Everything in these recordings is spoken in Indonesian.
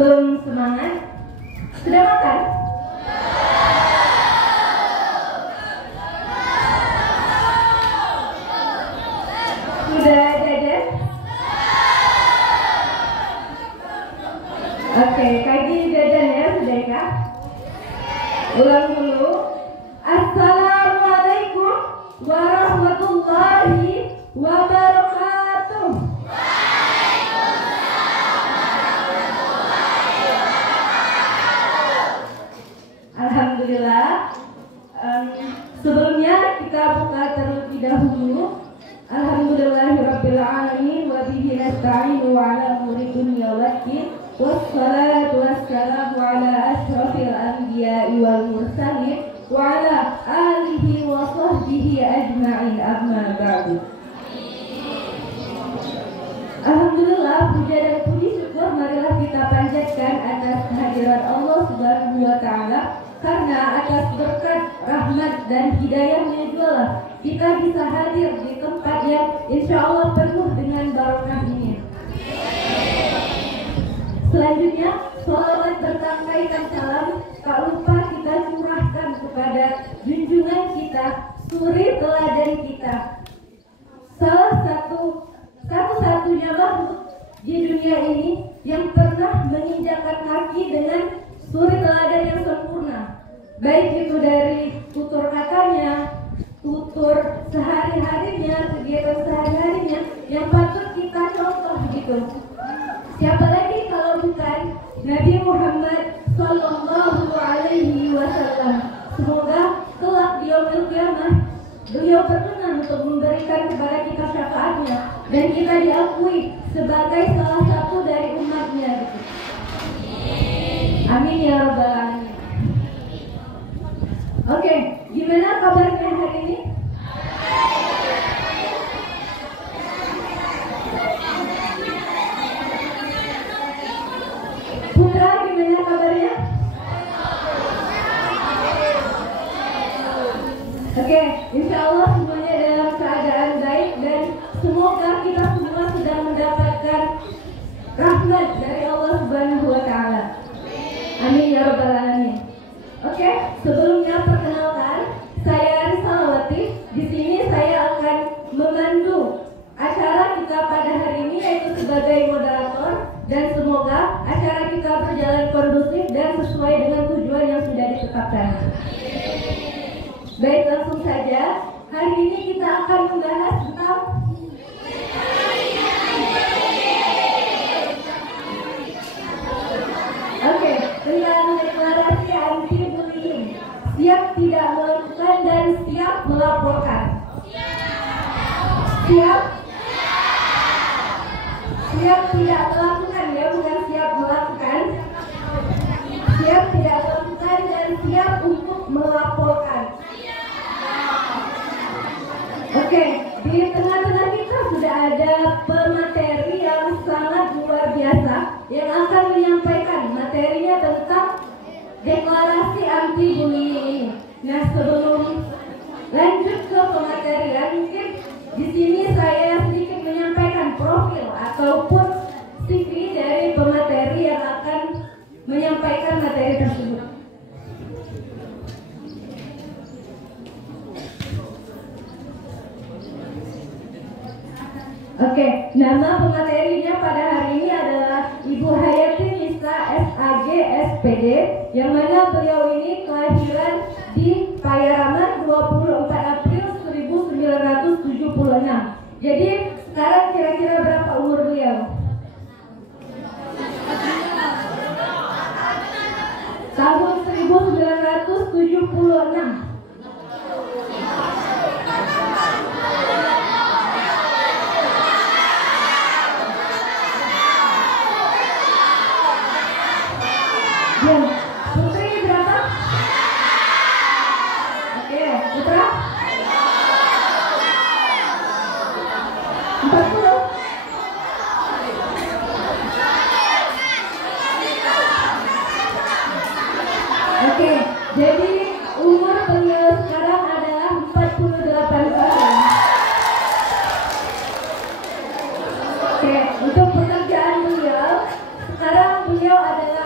Belum semangat? Sudah makan? Sudah jajan? Oke, kaji jajan ya, sudah ya? Ulang dulu. Assalamualaikum warahmatullahi wabarakatuh. Alhamdulillah. Sebelumnya kita buka terlebih dahulu. Alhamdulillahirrabbilalamin wa bihi nasta'inu ala umuri dunya waddin. Wassalatu wassalamu ala ashrafil anbiya'i wal mursalin wa ala alihi wa sahbihi ajma'in, amma ba'du. Alhamdulillah, puja dan puji syukur marilah kita panjatkan atas kehadiran Allah Subhanahu wa taala, karena atas berkat, rahmat dan hidayahnya jualah kita bisa hadir di tempat yang insya Allah penuh dengan barokah ini. Selanjutnya, sholawat bertangkaikan salam tak lupa kita curahkan kepada junjungan kita, suri teladan kita, salah satu-satunya makhluk di dunia ini yang pernah menginjakkan kaki dengan suri teladan yang sempurna, baik itu dari tutur katanya, tutur sehari-harinya, kegiatan sehari-harinya yang patut kita contoh gitu. Siapa lagi kalau bukan Nabi Muhammad Sallallahu Alaihi Wasallam. Semoga kelak di yaumil qiyamah beliau berkenan untuk memberikan kepada kita syafaatnya dan kita diakui sebagai salah satu dari umatnya gitu. Amin ya rabbal alamin. Oke, gimana kabarnya hari ini? Putra, gimana kabarnya? Oke, insya Allah semuanya dalam keadaan baik dan semoga kita semua sudah mendapatkan rahmat dari Allah Subhanahu wa taala. Amin ya rabbal alamin. Oke, sebelumnya perkenalkan, saya Risalawati. Di sini saya akan memandu acara kita pada hari ini, yaitu sebagai moderator, dan semoga acara kita berjalan kondusif dan sesuai dengan tujuan yang sudah ditetapkan. Baik, langsung saja. Hari ini kita akan membahas tentang tentang deklarasi anti-bullying. Siap tidak melakukan dan siap melaporkan. Siap? Siap tidak melakukan ya, bukan siap melakukan. Siap tidak melakukan dan siap untuk melaporkan. Oke, di tengah-tengah kita sudah ada pemateri yang sangat luar biasa yang akan menyampaikan materinya tentang deklarasi anti-bullying ini. Nah, sebelum lanjut ke pematerian, mungkin di sini saya sedikit menyampaikan profil ataupun CV dari pemateri yang akan menyampaikan materi tersebut. Oke, nama pematerinya pada hari ini adalah Ibu Hayati Nisa SAG SPD, yang mana beliau ini kelahiran di Payaraman 24 April 1976. Jadi sekarang kira-kira berapa umur beliau? Tahun 1976. Putri berapa? Oke, Putra? 40. Oke, jadi umur beliau sekarang adalah 48 tahun. Oke, untuk pekerjaan beliau, sekarang beliau adalah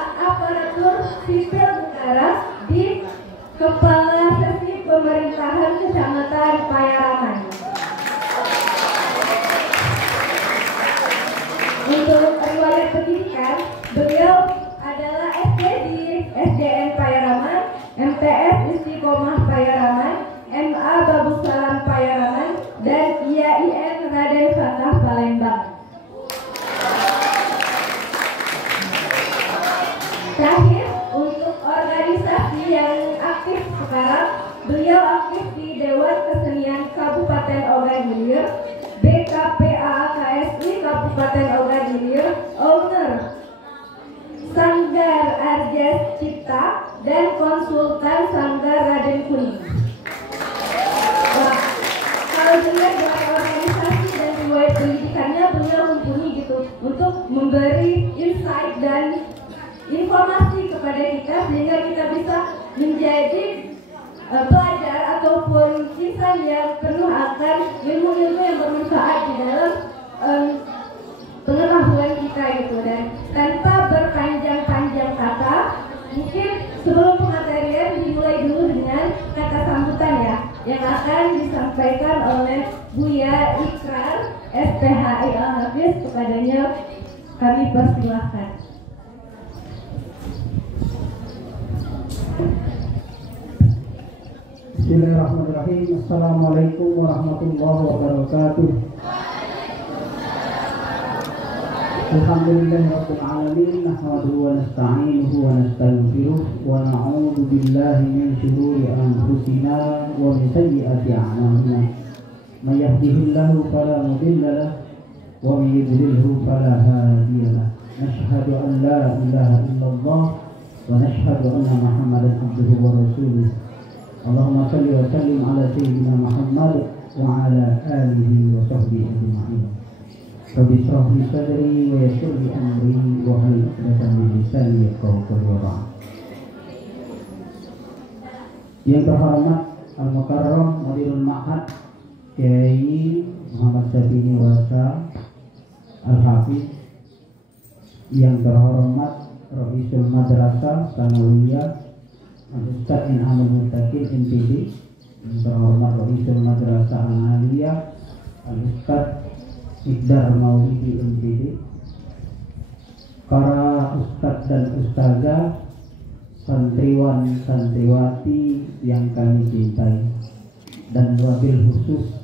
Kepala Sesi Pemerintahan Kecamatan Payaraman. Untuk riwayat pendidikan, beliau adalah SD di SDN Payaraman, MTS Istiqomah Payaraman, MA Babus Salam Payaraman, dan IAIN Raden Fatah Palembang. Terakhir, untuk organisasi yang aktif sekarang, beliau aktif di Dewan Kesenian Kabupaten Ogan Ilir, BKPAKSI Kabupaten Ogan Ilir, owner Sanggar Arjas Cipta, dan konsultan Sanggar Raden Kuning. Wah, kalau dilihat dari organisasi dan riwayat pendidikannya, beliau mumpuni gitu untuk memberi insight dan informasi kepada kita sehingga kita bisa menjadi pelajar ataupun insan yang penuh akan ilmu-ilmu yang bermanfaat di dalam pengetahuan kita gitu. Dan tanpa berpanjang-panjang kata, mungkin sebelum pematerian dimulai dulu dengan kata sambutan ya, yang akan disampaikan oleh Buya Ikrar SPHI Al-Hafiz. Kepadanya kami persilahkan. Bismillahirrahmanirrahim. Assalamualaikum warahmatullahi wabarakatuh. Alhamdulillahirabbil alamin, nahmaduhu wa nasta'inuhu wa nastaghfiruh wa na'udzu billahi min shururi anfusina wa min sayyiati a'malina. May yahdihillahu fala mudilla lahu wa may yudlilhu fala hadiya lahu. Nashhadu an la ilaha illallah wa nashhadu anna Muhammadan abduhu wa rasuluh. Allahumma salli wa sallim ala sayyidina Muhammad wa ala alihi wa sahbihi ajma'in. Rabbi shrah li sadri wa yassir li amri wa hlul 'uqdatam min lisani yafqahu qawli. Yang terhormat Al-Mukarram Mudirul Ma'had Kiai Muhammad Sabini Wasa Al-Hafiz, yang terhormat Raisul Madrasah Sanawiyah Al-Ustaz In'amul Muttaqin MPD, yang terhormat Raisul Madrasah Al-Aliyah Al-Ustaz Iqdar Maulidi MPD, para ustaz dan ustazah, santriwan santriwati yang kami cintai, dan wabil khusus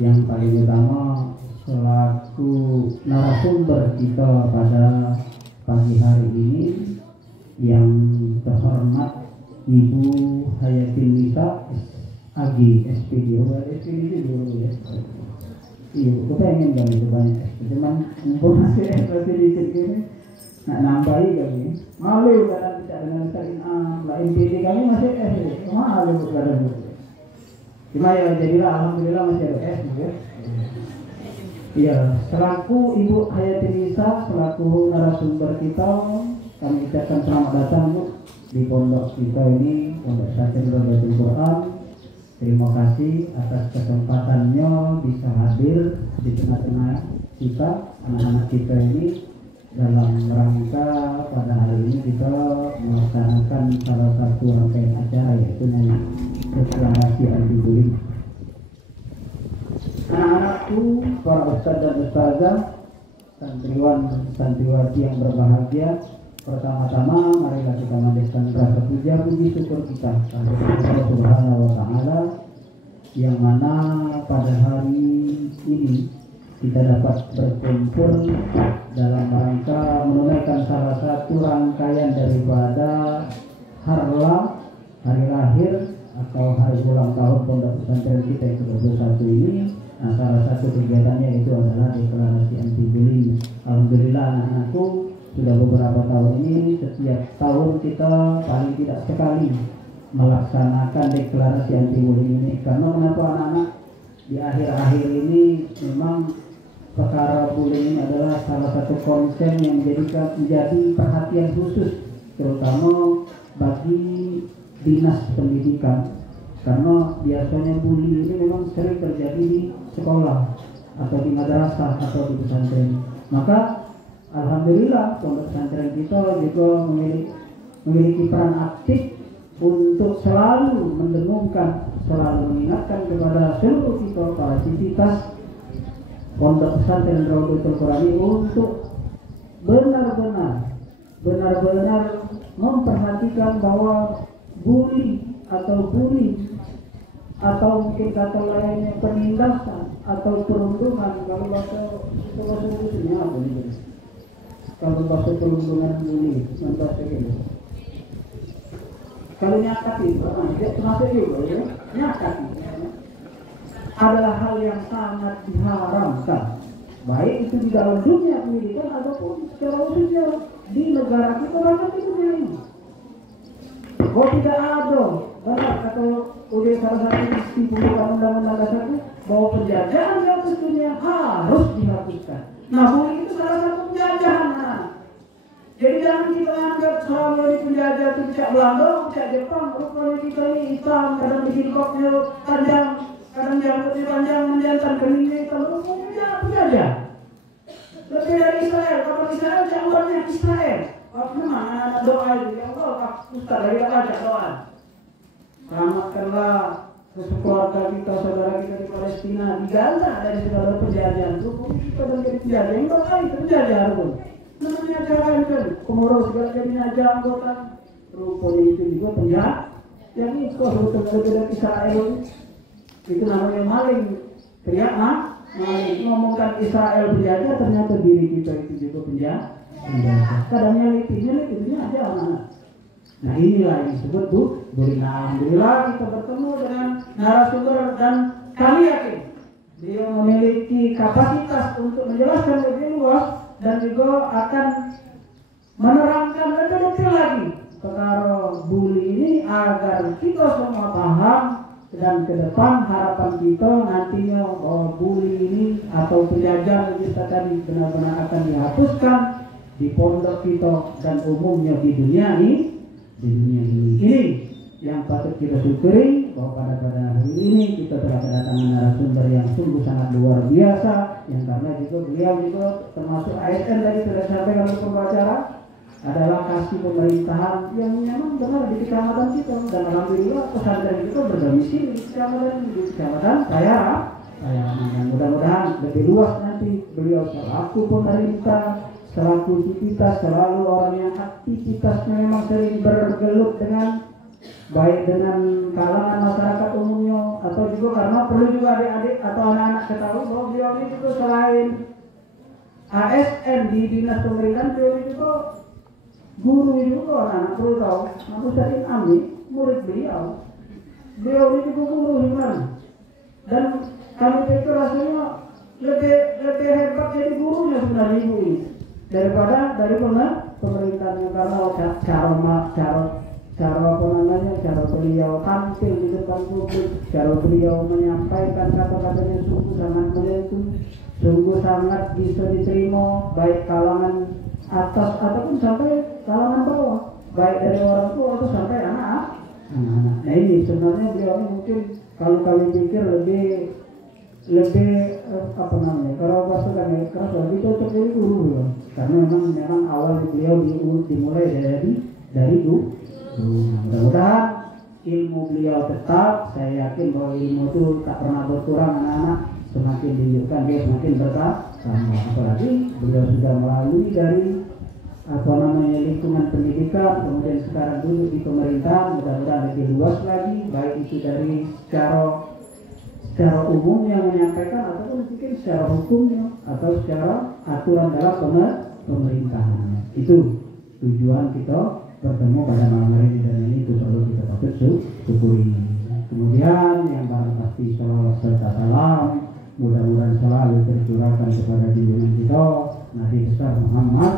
yang paling utama selaku narasumber kita pada pagi hari ini, yang terhormat Ibu Hayatin Nisa AG SPD. SPD dulu ya. Iya, aku pengen kami itu banyak. Cuman mumpung masih SPD gini, nak nambahi kami. Malu kadang tidak dengan saling lah MPD kami masih S. Malu kadang. Cuma ya jadilah alhamdulillah masih ada S ya. Iya, selaku Ibu Hayatin Nisa selaku narasumber kita, kami ucapkan selamat datang Bu di pondok kita ini, Pondok Pesantren Baitul Quran. Terima kasih atas kesempatannya bisa hadir di tengah-tengah kita, anak-anak kita ini, dalam rangka pada hari ini kita melaksanakan salah satu rangkaian acara, yaitu deklarasi anti bullying. Anak-anakku, para ustaz dan ustazah, santriwan santriwati yang berbahagia, pertama-tama marilah kita manjatkan rasa puja puji syukur kita kepada Allah Subhanahu wa taala, yang mana pada hari ini kita dapat berkumpul dalam rangka menunaikan salah satu rangkaian daripada harla, hari lahir atau hari ulang tahun pondok pesantren kita yang ke-21 ini. Nah, salah satu kegiatannya itu adalah deklarasi anti bullying. Alhamdulillah anak-anakku, sudah beberapa tahun ini setiap tahun kita paling tidak sekali melaksanakan deklarasi anti bullying ini. Karena kenapa anak-anak di akhir-akhir ini memang perkara bullying ini adalah salah satu konsen yang menjadi perhatian khusus, terutama bagi dinas pendidikan. Karena biasanya bullying ini memang sering terjadi di sekolah atau di madrasah atau di pesantren. Maka alhamdulillah pondok pesantren kita juga memiliki peran aktif untuk selalu mendengungkan, selalu mengingatkan kepada seluruh kita para civitas Pondok Pesantren Raudhatul Qurani untuk benar-benar memperhatikan bahwa bully atau mungkin kata lainnya penindasan atau perundungan, kalau bahasa Inggrisnya apa nih? Kalau bahasa perundungan bully, bahasa gitu. Kalau nyakati, dia termasuk juga ya, nyakati adalah hal yang sangat diharamkan, baik itu di dalam dunia pendidikan ataupun secara khususnya di negara kita rakyat itu ini. Kalau tidak ada, benar atau udah salah satu isi pembukaan undang-undang dasar itu bahwa penjajahan di atas dunia harus dihapuskan. Nah, bully itu salah satu penjajahan. Jadi jangan kita anggap selama ini penjajah itu pihak Belanda, pihak Jepang, rupanya kita ini Islam, kadang bikin koknya panjang, kadang janggutnya panjang, menjantan keningnya hitam, rupanya penjajah. Lebih dari Israel, kapan Israel, jauhannya Israel. Memang anak-anak doa itu, ya Allah, Ustaz lagi tak baca doa. Selamatkanlah keluarga kita, saudara kita di Palestina, di Gaza dari segala penjajahan. Rupanya kita dan jadi penjajah, yang doa itu penjajah pun. Namanya acara kan, pengurus segala jadinya aja anggota. Rupanya itu juga penjahat. Jadi kalau berbeda Israel itu namanya maling. Teriak maling. Ngomongkan Israel penjajah, ternyata diri kita itu juga penjahat. Kadang nyelip aja anak-anak. Nah inilah yang disebut bullying. Alhamdulillah kita bertemu dengan narasumber dan kami yakin dia memiliki kapasitas untuk menjelaskan lebih luas dan juga akan menerangkan lebih detail lagi perkara bully ini agar kita semua paham, dan ke depan harapan kita nantinya bahwa bully ini atau penjajahan kita tadi benar-benar akan dihapuskan di pondok kita dan umumnya di dunia ini. Ini yang patut kita syukuri bahwa pada hari ini kita telah kedatangan narasumber yang sungguh sangat luar biasa, yang karena juga beliau juga termasuk ASN tadi sudah sampaikan oleh pembicara adalah kasih pemerintahan yang memang benar di kecamatan kita, dan alhamdulillah pesantren kita berdomisili di kecamatan saya mudah-mudahan lebih luas nanti beliau selaku pemerintah, selaku aktivitas, selalu orang yang aktivitasnya memang sering bergelut dengan baik dengan kalangan masyarakat umumnya, atau juga karena perlu juga adik-adik atau anak-anak ketahui bahwa beliau ini juga selain ASN di dinas pemerintahan, beliau ini juga guru juga, anak-anak perlu tahu. Aku Said Amin, murid beliau ini juga guru sebenarnya, dan kami pikir rasanya lebih hebat jadi gurunya sebenarnya ibu ini daripada pemerintahnya, karena cara beliau tampil di depan publik, cara beliau menyampaikan kata-katanya sungguh sangat menyentuh, sungguh sangat bisa diterima baik kalangan atas ataupun sampai kalangan bawah, baik dari orang tua atau sampai anak-anak. Nah ini sebenarnya beliau ini mungkin kalau kami pikir lebih kalau bahasa kami keras lebih cocok dari dulu, karena memang awal beliau dimulai dari dulu. Mudah-mudahan ilmu beliau tetap, saya yakin bahwa ilmu itu tak pernah berkurang, anak-anak semakin ditunjukkan dia semakin bertambah. Apalagi beliau sudah melalui dari lingkungan pendidikan, kemudian sekarang duduk di pemerintahan, mudah-mudahan lebih luas lagi, baik itu dari secara umumnya menyampaikan ataupun mungkin secara hukumnya atau secara aturan dalam pemerintahan. Itu tujuan kita bertemu pada malam hari ini, dan ini itu selalu kita patut syukuri. Kemudian yang paling pasti salawat serta salam mudah-mudahan selalu tercurahkan kepada junjungan kita Nabi besar Muhammad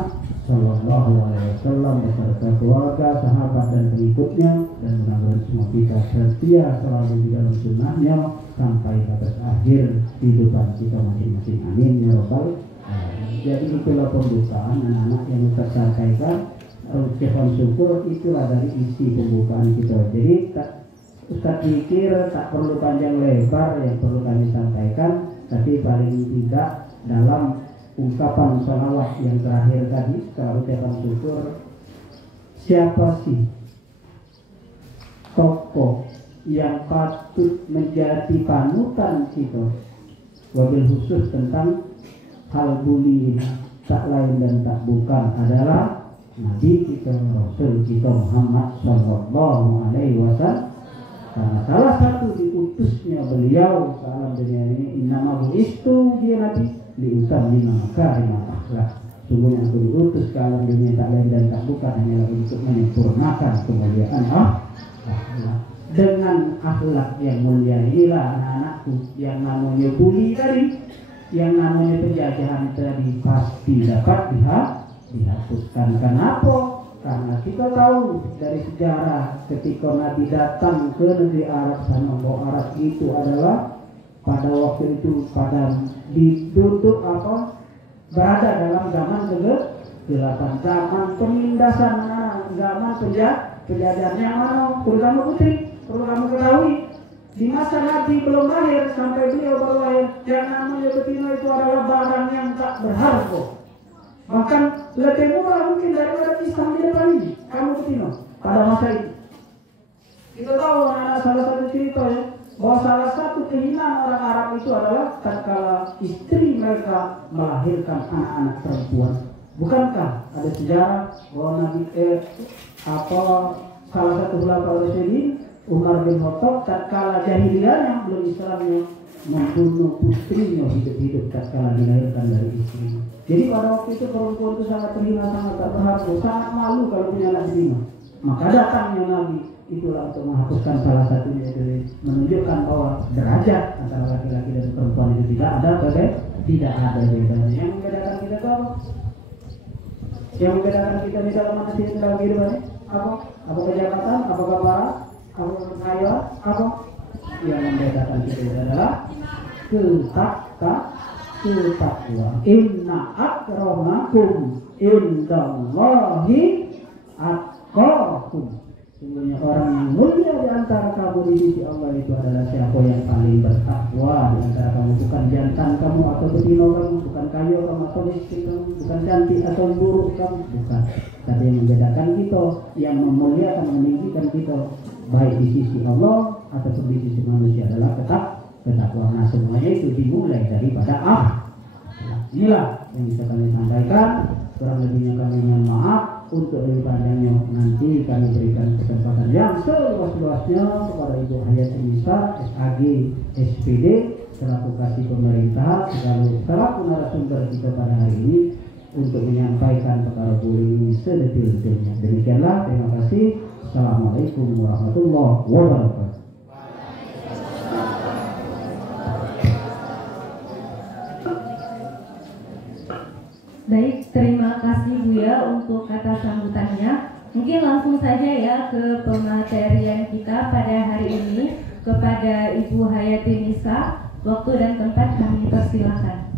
Sallallahu Alaihi Wasallam beserta keluarga, sahabat dan pengikutnya, dan mudah-mudahan semua kita setia selalu di dalam sunnahnya sampai batas akhir kehidupan kita masing-masing. Amin ya rabbal alamin. Jadi itulah pembukaan anak-anak yang Ustaz sampaikan. Ucapan syukur itulah dari isi pembukaan kita. Jadi Ustaz pikir tak perlu panjang lebar yang perlu kami sampaikan, tapi paling tidak dalam ungkapan salawat yang terakhir tadi setelah ucapan syukur, siapa sih tokoh yang patut menjadi panutan kita, wabil khusus tentang hal buli ini, tak lain dan tak bukan adalah Nabi kita, Rasul kita Muhammad Sallallahu Alaihi Wasallam. Karena salah satu diutusnya beliau ke alam dunia ini, innama bu'istu, dia Nabi liutammima makarimah akhlak. Sungguhnya aku diutus ke alam dunia tak lain dan tak bukan hanyalah untuk menyempurnakan kemuliaan akhlak. Dengan akhlak yang mulia inilah anak-anakku yang namanya buli tadi, yang namanya penjajahan tadi pasti dapat dihapuskan. Kenapa? Karena kita tahu dari sejarah ketika Nabi datang ke negeri Arab sana, bahwa Arab itu adalah pada waktu itu diduduk berada dalam zaman kegelapan, zaman penindasan, zaman penjajahan yang mana perlu kamu putri, perlu kamu ketahui. Di masa Nabi belum lahir sampai beliau baru lahir, yang namanya betina itu adalah barang yang tak berharga. Bahkan lebih murah mungkin daripada Islam di depan ini. Kamu betina pada masa itu. Kita tahu anak salah satu cerita ya, bahwa salah satu kehinaan orang Arab itu adalah tatkala istri mereka melahirkan anak-anak perempuan. Bukankah ada sejarah bahwa Nabi salah satu khulafaur rasyidin Umar bin Khattab tatkala jahiliyahnya belum Islamnya membunuh putrinya hidup-hidup tatkala dilahirkan dari istrinya. Jadi pada waktu itu perempuan itu sangat terhina, sangat tak berharga, sangat malu kalau punya anak lima. Maka datangnya Nabi itulah untuk menghapuskan salah satunya, itu menunjukkan bahwa derajat antara laki-laki dan perempuan itu tidak ada bedanya. Yang membedakan kita itu apa? Yang membedakan kita di dalam manusia dalam kehidupan ini apa? Apa kejahatan? Apa kepala? Apa kekayaan? Apa? Yang membedakan kita itu adalah takwa. Inna akramakum indallahi atqakum. Sungguhnya orang yang mulia di antara kamu di sisi Allah itu adalah siapa yang paling bertakwa di antara kamu. Bukan jantan kamu atau betina kamu, bukan kaya kamu atau miskin kamu, bukan cantik atau buruk kamu, bukan. Tapi yang membedakan kita, yang memuliakan, meninggikan kita baik di sisi Allah atau di sisi manusia adalah ketakwaan. Nah, semuanya itu dimulai daripada inilah yang bisa kami sampaikan. Kurang lebihnya kami mohon maaf. Untuk lebih panjangnya nanti kami berikan kesempatan yang seluas-luasnya kepada Ibu Hayati Nisa, SAG, SPD, selaku kasih pemerintah, selaku narasumber kita pada hari ini untuk menyampaikan perkara bullying ini sedetil-detilnya. Demikianlah, terima kasih. Assalamualaikum warahmatullahi wabarakatuh. Baik, terima kasih Buya untuk kata sambutannya. Mungkin langsung saja ya ke pematerian kita pada hari ini. Kepada Ibu Hayati Nisa, waktu dan tempat kami persilakan.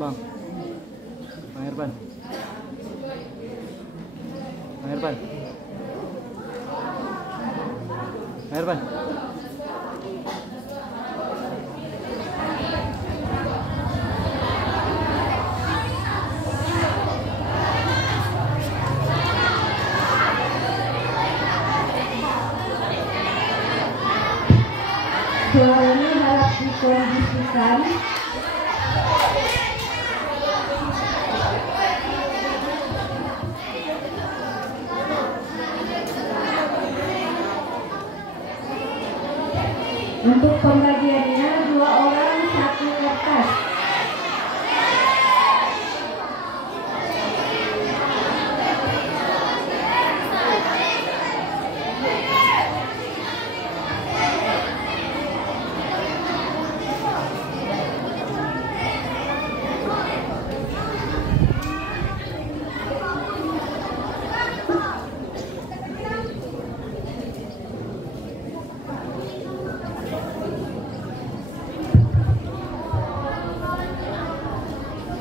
Bang Irfan. Suaranya harap dikondisikan. Untuk pembagiannya 2 orang 1 kertas.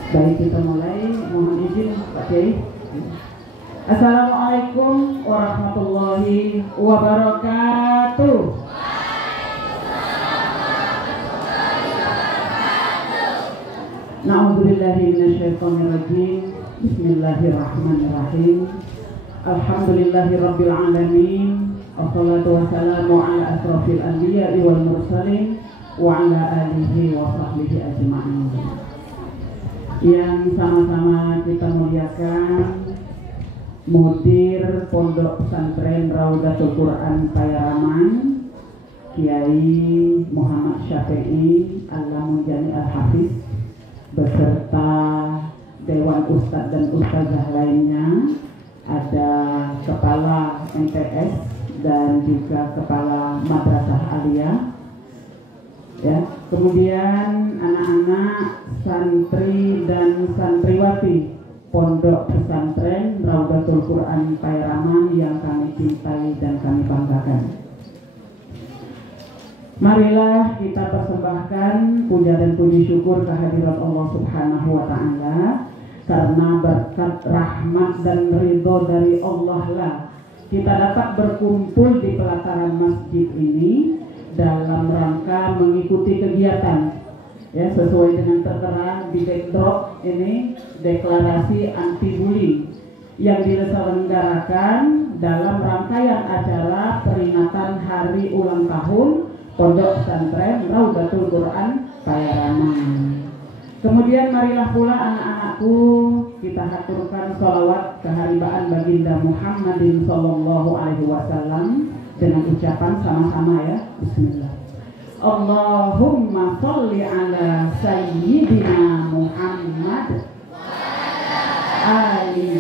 Baik, kita mulai. Mohon izin Pak Kiai. Assalamualaikum warahmatullahi wabarakatuh. Na'udzubillahi minasyaitonirrajim. Bismillahirrahmanirrahim. Alhamdulillahirabbil alamin. Wassalatu wassalamu ala asrofil anbiya'i wal mursalin wa ala alihi wa sahbihi ajma'in. Yang sama-sama kita muliakan Mudir Pondok Pesantren Raudatul Quran Pairaman, Kiai Muhammad Syafi'i Al-Munjani Al-Hafiz, beserta Dewan Ustadz dan Ustazah lainnya, ada Kepala MTS dan juga Kepala Madrasah Aliyah. Ya, kemudian anak-anak santri dan santriwati Pondok Pesantren Raudatul Quran Pairaman yang kami cintai dan kami banggakan. Marilah kita persembahkan puja dan puji syukur kehadirat Allah Subhanahu wa taala, karena berkat rahmat dan ridho dari Allah lah kita dapat berkumpul di pelataran masjid ini dalam rangka mengikuti kegiatan, ya, sesuai dengan tertera di backdrop ini, deklarasi anti bullying yang diselenggarakan dalam rangkaian acara peringatan hari ulang tahun Pondok Pesantren Raudatul Quran Pairaman. Kemudian marilah pula anak-anakku kita haturkan sholawat keharibaan baginda Muhammadin sallallahu alaihi wasallam dengan ucapan sama-sama, ya. Bismillah. Allahumma sholli ala sayyidina Muhammad ali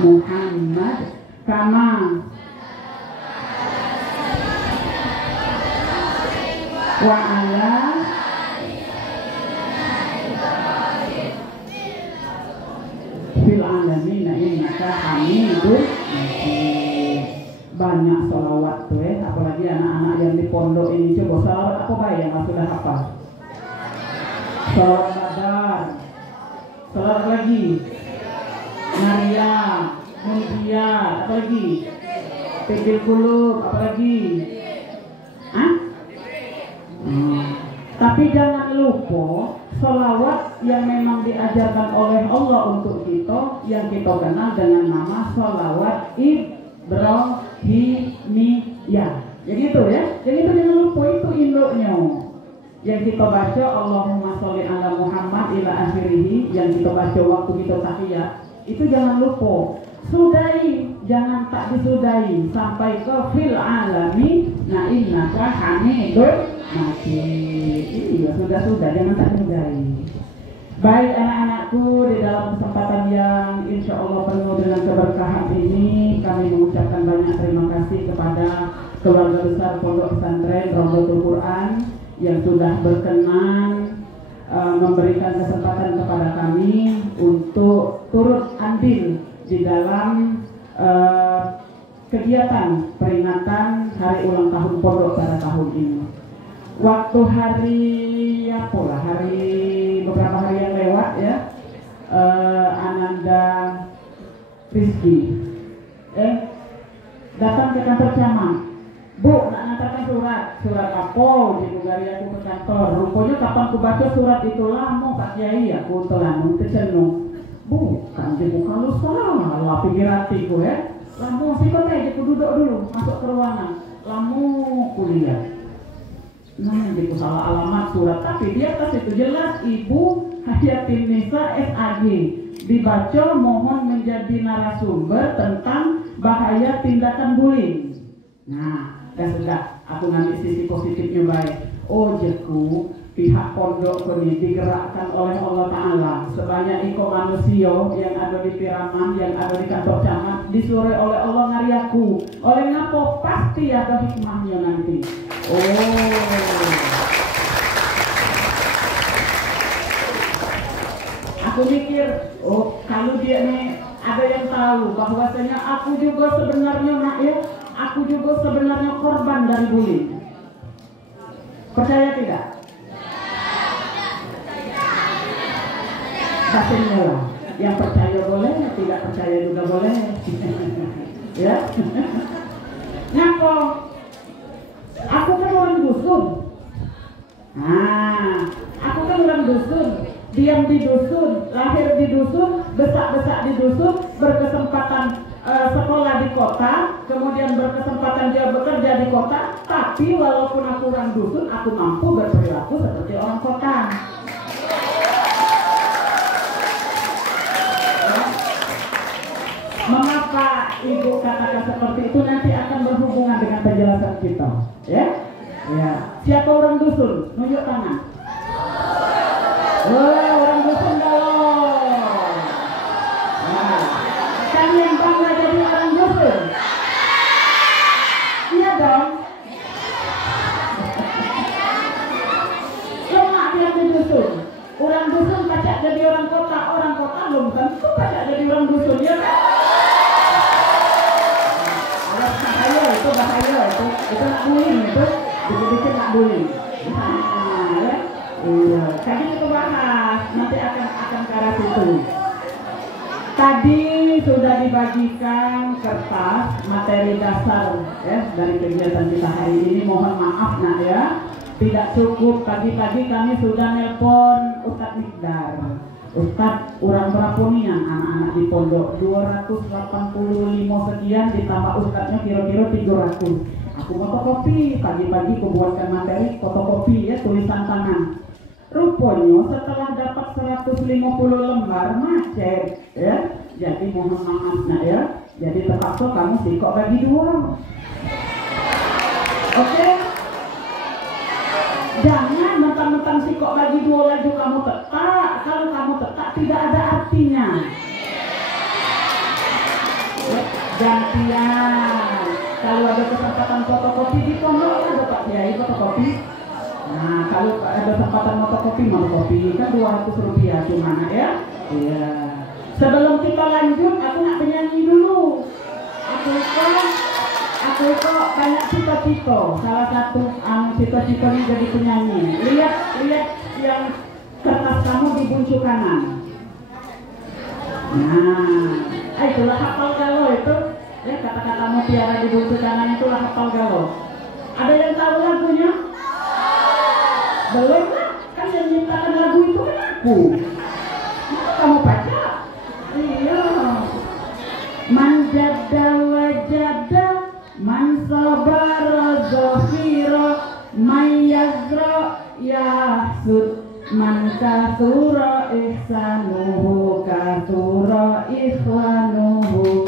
Muhammad kama wa ala fil alamin innaka hamidun majid. Banyak sholawat tuh, ya, apalagi anak-anak yang di pondok ini. Coba sholawat apa baik yang sudah apa? Sholawat Badar, sholawat lagi Maria, Mulia, apa lagi? Tegil Kulub, apa lagi? Hah? Tapi jangan lupa sholawat yang memang diajarkan oleh Allah untuk kita, yang kita kenal dengan nama sholawat Ibrahimiyah. Yang itu, ya. Yang itu jangan lupa, itu induknya. Yang kita baca Allahumma sholli ala Muhammad ila akhirih, yang kita baca waktu kita tahiyat, itu jangan lupa. Sudahi, jangan tak disudahi sampai ke fil alami na innaka hamidun majid. Iya, sudah, jangan tak disudahi. Baik anak-anakku, di dalam kesempatan yang insya Allah penuh dengan keberkahan ini, kami mengucapkan banyak terima kasih kepada keluarga besar Pondok Pesantren Raudatul Quran yang sudah berkenan memberikan kesempatan kepada kami untuk turut andil di dalam kegiatan peringatan hari ulang tahun pondok pada tahun ini. Waktu hari apa lah, beberapa hari yang lewat, ya, Ananda Rizky datang ke kantor camat. Bu, nak ngantarkan surat apa? Di Bulgaria aku ke kantor. Rupanya kapan aku baca surat itu lama Pak Kiai, aku telanung kecenung. Bukan, jadi kalau salah pikir hatiku, ya. Lamu sih kok aku duduk dulu, masuk ke ruangan. Lamu kuliah. Nah, jadi salah alamat surat, tapi di atas itu jelas Ibu Hayatin Nisa SAG. Dibaca mohon menjadi narasumber tentang bahaya tindakan bullying. Nah, dan sudah aku ngambil sisi positifnya baik. Oh jeku, pihak pondok ini digerakkan oleh Allah Ta'ala sebanyak iko manusia yang ada di Piraman, yang ada di kantor camat, disuruh oleh Allah ngariaku. Oleh ngapo pasti ada hikmahnya nanti. Oh, aku mikir, oh kalau dia nih ada yang tahu bahwasanya aku juga sebenarnya nak ya, aku juga sebenarnya korban dari bullying. Percaya tidak? Kasihnya lah. Yang percaya boleh, tidak percaya juga boleh. Ya. Ngapa? Aku kan orang dusun. Nah, aku kan orang dusun. Diam di dusun, lahir di dusun, besak-besak di dusun, berkesempatan sekolah di kota, kemudian berkesempatan dia bekerja di kota, tapi walaupun aku orang dusun, aku mampu berperilaku seperti orang kota. Mengapa ibu katakan seperti itu nanti akan berhubungan dengan penjelasan kita, ya? Ya. Siapa orang dusun? Nunjuk tangan. Wah, orang dusun dong. Nah, kan yang bangga jadi orang dusun? Iya dong. Cuma dia di dusun. Orang dusun pacak jadi orang kota belum tentu pacak jadi orang dusun, ya kan? Bahaya itu nak bullying itu, dikit-dikit nak bullying. Nah, ya. Iya, tadi kita bahas, nanti akan ke arah situ. Tadi sudah dibagikan kertas materi dasar ya dari kegiatan kita hari ini. Mohon maaf nak ya, tidak cukup. Pagi-pagi kami sudah nelpon Ustadz Mikdar. Ustadz, urang berapa nih anak-anak di pondok? 285 sekian ditambah Ustadznya kira-kira 300. Aku fotokopi, pagi-pagi aku buatkan materi fotokopi ya, tulisan tangan. Rupanya setelah dapat 150 lembar macet ya, jadi mohon maaf nak ya, jadi terpaksa kamu sikok bagi 2. Oke? Jangan mentang-mentang sikok bagi 2 lagi kamu tetak. Kalau kamu tetak tidak ada artinya. Gantian. Kalau ada kesempatan fotokopi di pondok ada Pak Kiai fotokopi. Nah, kalau ada kesempatan fotokopi kan 200 rupiah cuma ya. Iya. Sebelum kita lanjut, aku nak penyanyi dulu. Aku kok banyak cita-cita. Salah satu cita-citanya jadi penyanyi. Lihat yang kertas kamu di buncuk kanan. Nah, itulah hafal galau itu. Ya, kata-kata mutiara di buncuk kanan itulah hafal galau. Ada yang tahu lagunya? Belum kan yang menciptakan lagu itu kan aku. Kamu baca? Iya. Manjada wajada man sabara zahira man yazra yahsud man kasura ihsanuhu kasura ikhwanuhu.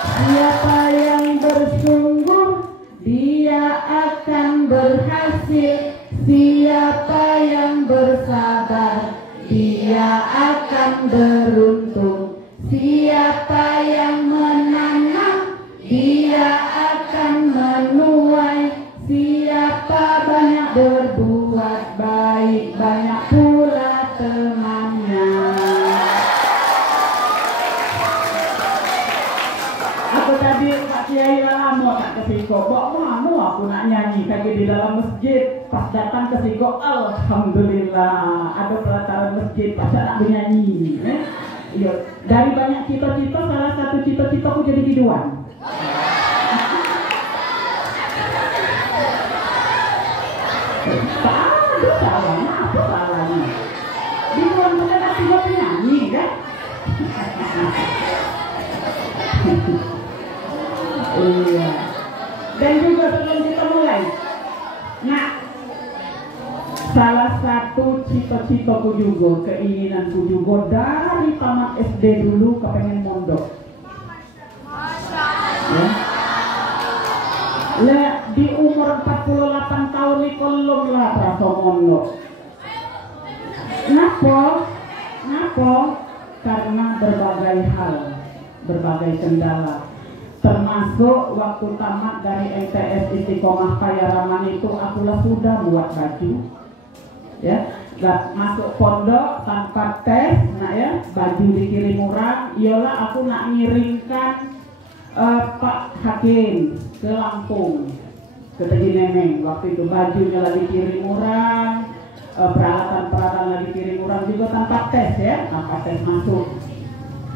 Siapa yang bersungguh dia akan berhasil. Siapa yang bersabar dia akan beruntung. Siapa yang menanam dia akan menuai. Siapa banyak berbuat baik banyak pula temannya. Aku tadi Pak Kiai lama tak kesiko, kok mau aku nak nyanyi kayak di dalam masjid. Pas datang ke Siko, alhamdulillah ada pelataran masjid, pas nak bernyanyi. Iya, dari banyak cita-cita, salah satu cita-citaku jadi biduan. Salahnya apa salahnya? Biduan bukan artinya penyanyi kan? Iya. Dan juga sebelum kita mulai, nah, salah satu cita-citaku juga, keinginanku juga dari tamat SD dulu kepengen mondok. Ya. Le di umur 48 tahun ini belum lah prasomono. Napa? Karena berbagai hal, berbagai kendala. Termasuk waktu tamat dari MTS Istiqomah Payaraman itu akulah sudah buat baju. Ya, masuk pondok tanpa tes, nah ya, baju dikirim orang, iyalah aku nak ngirimkan Pak Hakim ke Lampung, ke Teji Nemeng. Waktu itu bajunya lagi kirim orang, peralatan lagi kirim orang juga tanpa tes ya, tanpa tes masuk.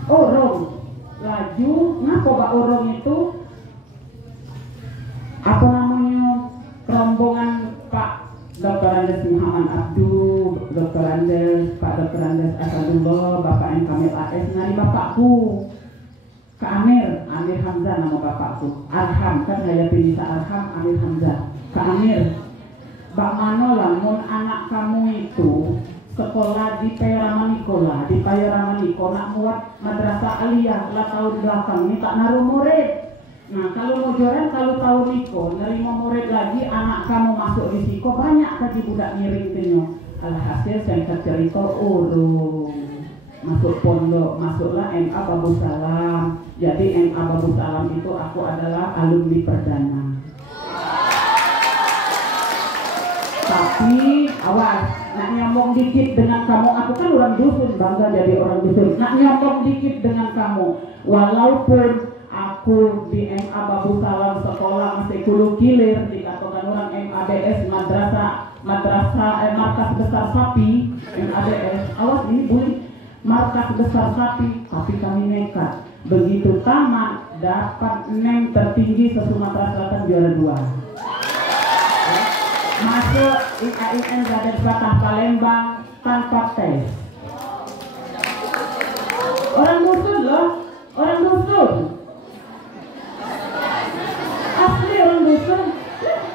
Orang laju, ngapa orang itu apa namanya rombongan Pak Dr. Andes Muhammad Abdul, Dr. Andes, Pak Dr. Andes Asadullah, Bapak M. Kamil AS, nari bapakku ke Amir Hamzah nama bapakku, Arham, kan saya pilih Arham, Amir Hamzah, ke Amir, Bak Mano lamun anak kamu itu sekolah di Payaramaniko lah, di Payaramaniko nak muat madrasah aliyah lah tahun belakang ini tak naruh murid. Nah kalau mau joran kalau tahun niko nerima murid lagi anak kamu masuk di siko banyak tadi budak ngiring tenyo. Alhasil saya cerita urung masuk pondok, masuklah MA Babu Salam. Jadi MA Babu Salam itu aku adalah alumni perdana. Tapi awas, nak nyambung dikit dengan kamu, aku kan orang dusun, bangga jadi orang dusun. Nak nyambung dikit dengan kamu, walaupun aku di MA Babu Salam sekolah masih kudu kilir, dikatakan orang MADS markas besar sapi, MADS, awas ini boleh markas besar sapi, tapi kami nekat. Begitu tamat, dapat NEM tertinggi se-Sumatera Selatan juara 2. Masuk IAIN Raden Patah Palembang tanpa tes. Orang dusun loh, orang dusun. Asli orang dusun.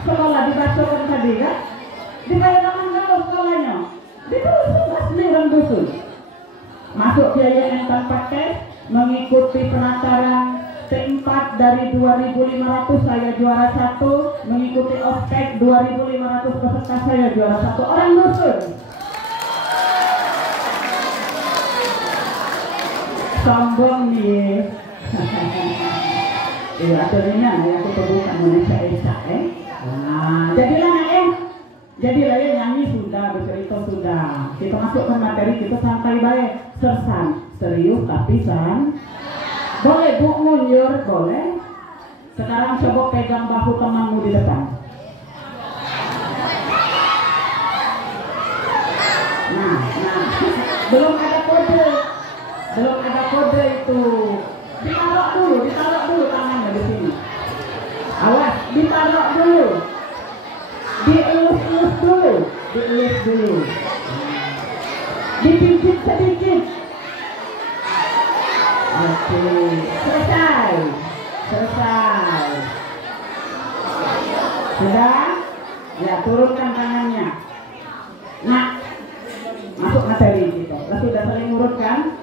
Sekolah di Bacoran tadi kan? Di Payaraman kalau sekolahnya. Di dusun, asli orang dusun. Masuk IAIN tanpa tes, mengikuti penataran T4 dari 2.500 saya juara 1, mengikuti ospek 2.500 peserta saya juara 1. Orang dusun. Sombong nih. Iya, akhirnya aku bukan Indonesia Nah, jadilah jadilah ya nyanyi sudah, bercerita sudah. Kita masukkan materi, kita santai baik, sersan, serius tapi boleh Bu mundur, boleh. Sekarang coba pegang bahu temanmu di depan. Nah, belum ada kode itu. Ditaruh dulu tangannya di sini. Awas, ditaruh dulu. Dielus dulu. Dipijit sedikit. Oke, selesai. Sudah? Ya, turunkan tangannya. Nah, masuk materi kita. Sudah saling urutkan?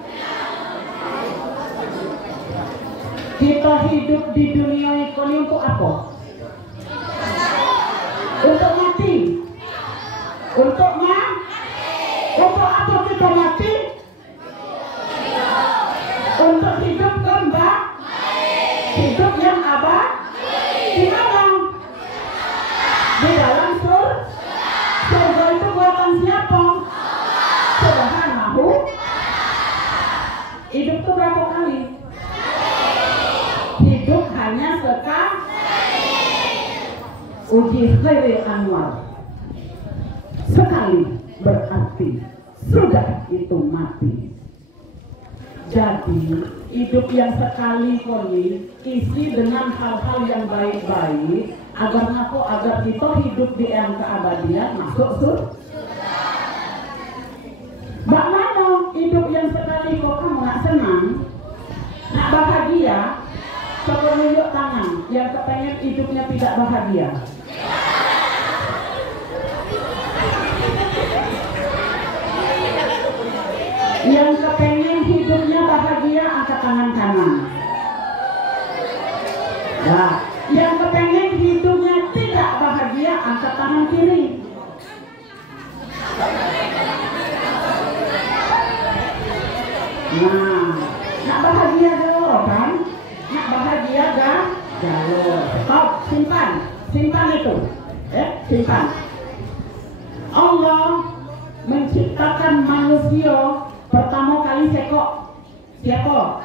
Kita hidup di dunia ini untuk apa? Untuk mati. Untuk apa kita mati? Untuk hidup kembang, hidup yang di mana? Di dalam surga itu buatan siapa? Subhanahu. Hidup itu berapa kali? Hidup hanya sekali. Uji khairil anwar. Sekali berarti sudah itu mati. Jadi hidup yang sekali kali isi dengan hal-hal yang baik-baik agar kita hidup di yang keabadian masuk surga. Bagaimana hidup yang sekali kok kamu nak senang, nak bahagia, coba nunjuk tangan yang kepengen hidupnya tidak bahagia. Yang kepengen hidupnya bahagia angkat tangan kanan. Nah, yang kepengen hidupnya itu. Simpan. Allah menciptakan manusia pertama kali sekok. Siapa?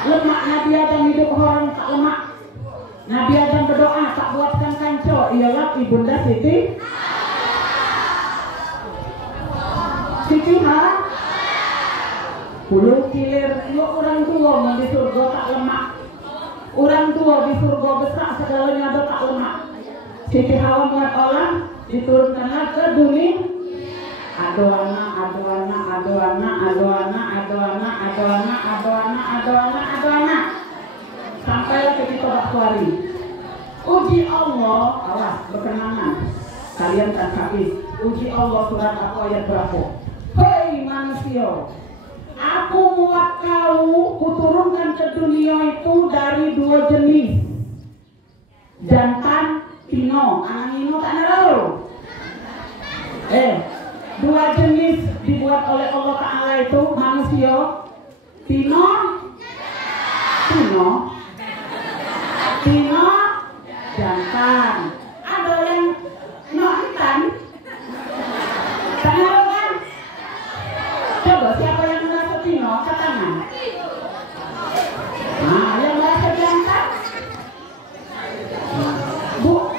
Lemak. Nabi Adam hidup orang tak lemak. Nabi Adam berdoa tak buatkan kanco. Ialah ibunda Siti Puluh kilir. Orang tua mau di surga tak lemak. Orang tua di surga besar segalanya ada tak lemak. Siti Hawa buat orang diturunkanlah ke dunia. Ado anak sampailah ke kita Bakwari. Uji Allah, awas berkenangan. Kalian kan habis. Uji Allah surat apa ayat berapa? Hei manusia, aku buat kau kuturunkan ke dunia itu dari dua jenis. Jantan Tino, anak Nino tak tahu. Dua jenis dibuat oleh Allah Ta'ala itu manusia. Tino jantan. Ada yang nonton. Tangan kan? Coba siapa yang merasa Tino? Angkat tangan. Nah, yang merasa jantan? Bu,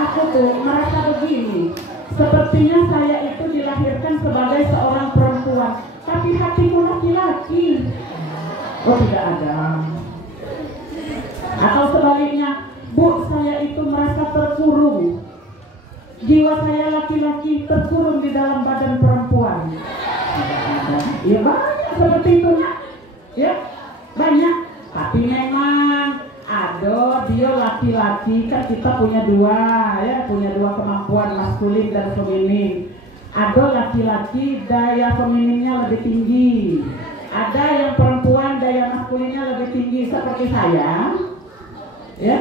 aku tuh merasa begini. Sepertinya saya itu dilahirkan sebagai seorang perempuan, tapi hatiku laki-laki. Oh, tidak ada. Atau sebaliknya, Bu, saya itu merasa terkurung. Jiwa saya laki-laki terkurung di dalam badan perempuan. Tidak ada. Ya banyak seperti itu ya, banyak. Tapi memang ada dia laki-laki, kan kita punya dua kemampuan maskulin dan feminin. Ada laki-laki daya femininnya lebih tinggi, ada yang perempuan daya maskulinnya lebih tinggi seperti saya, ya.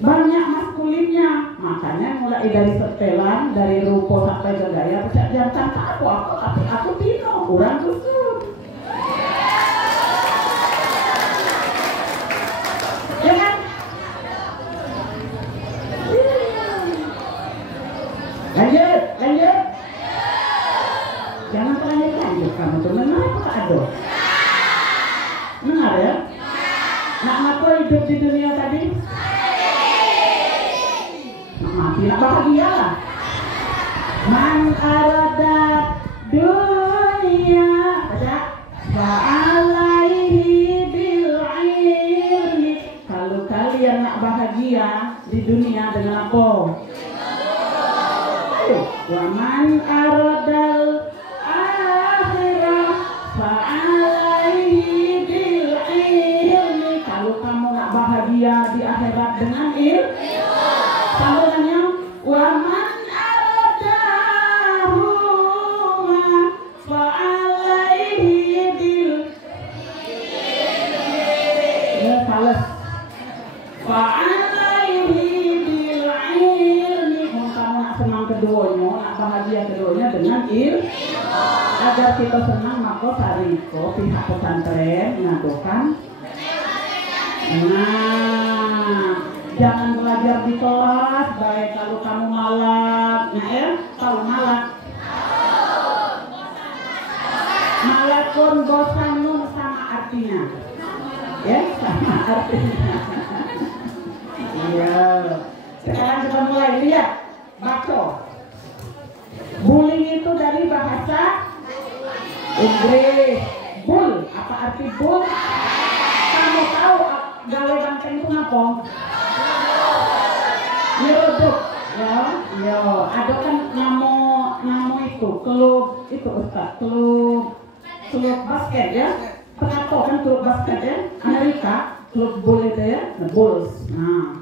Banyak maskulinnya, makanya mulai dari setelan, dari rupa sampai ke gaya, jangan aku, tapi aku Tino, kurang kusut. Ya kan? Lanjut. Jangan lanjut kamu tuh menang apa ada? Dengar ya? Nak ngaku hidup di dunia tadi? Mati nak bahagia lah. Man arada dunia baca fa'alaihi bil ilmi. Kalau kalian nak bahagia di dunia dengan apa? Ayo, wa man aradal akhirah fa'alaihi bil ilmi. Kalau kamu nak bahagia di akhirat dengan ilmu, sambutannya wa man aradahu fa'alaihi bil fales fa'alaihi bil ilmi. Kamu nak senang keduanya, nak bahagia keduanya dengan ilmu. Agar kita senang, maka sariko pihak pesantren mengadukan. Jangan belajar di kelas, baik kalau kamu malak. Kalau malak pun bosanun sama artinya. Ya, sama artinya. Iya. Sekarang kita mulai, lihat. Baca. Bullying itu dari bahasa Inggris. Bull, apa arti bull? Kamu tahu gawe bangkeng itu ngapa? Nyeruduk, ya. Ada kan namo itu, klub itu Ustaz, klub basket ya. Kenapa kan klub basket ya? Amerika, klub bull itu ya, the Bulls. Nah,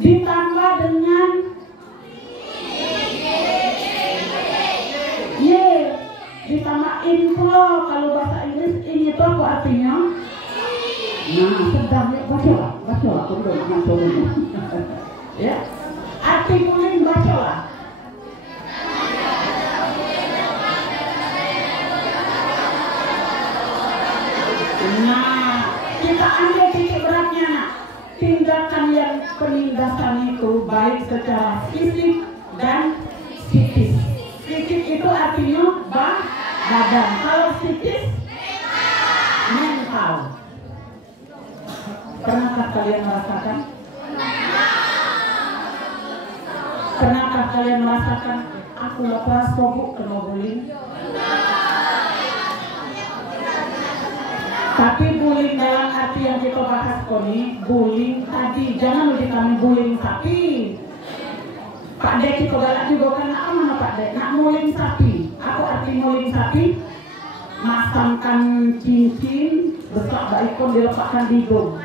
ditambah dengan ditambah inflow. Kalau bahasa Inggris ini tuh apa artinya? Nah, sedang ya, bacalah, aku udah ngantuk ini. Ya, arti bullying bacalah. Nah, kita ambil titik beratnya, nak. tindakan yang penindasan itu baik secara fisik dan psikis. Fisik itu artinya badan, kalau psikis mental. Pernahkah kalian merasakan? Pernahkah kalian merasakan aku lepas sobuk kena bullying? Tapi bullying dalam arti yang kita bahas koni, bullying tadi, jangan lebih kami bullying sapi. Pak Dek kita galak juga kan, apa mana Pak Dek? Nak muling sapi. Apa arti muling sapi? Masangkan cincin, besar baikon dilepaskan di hidung.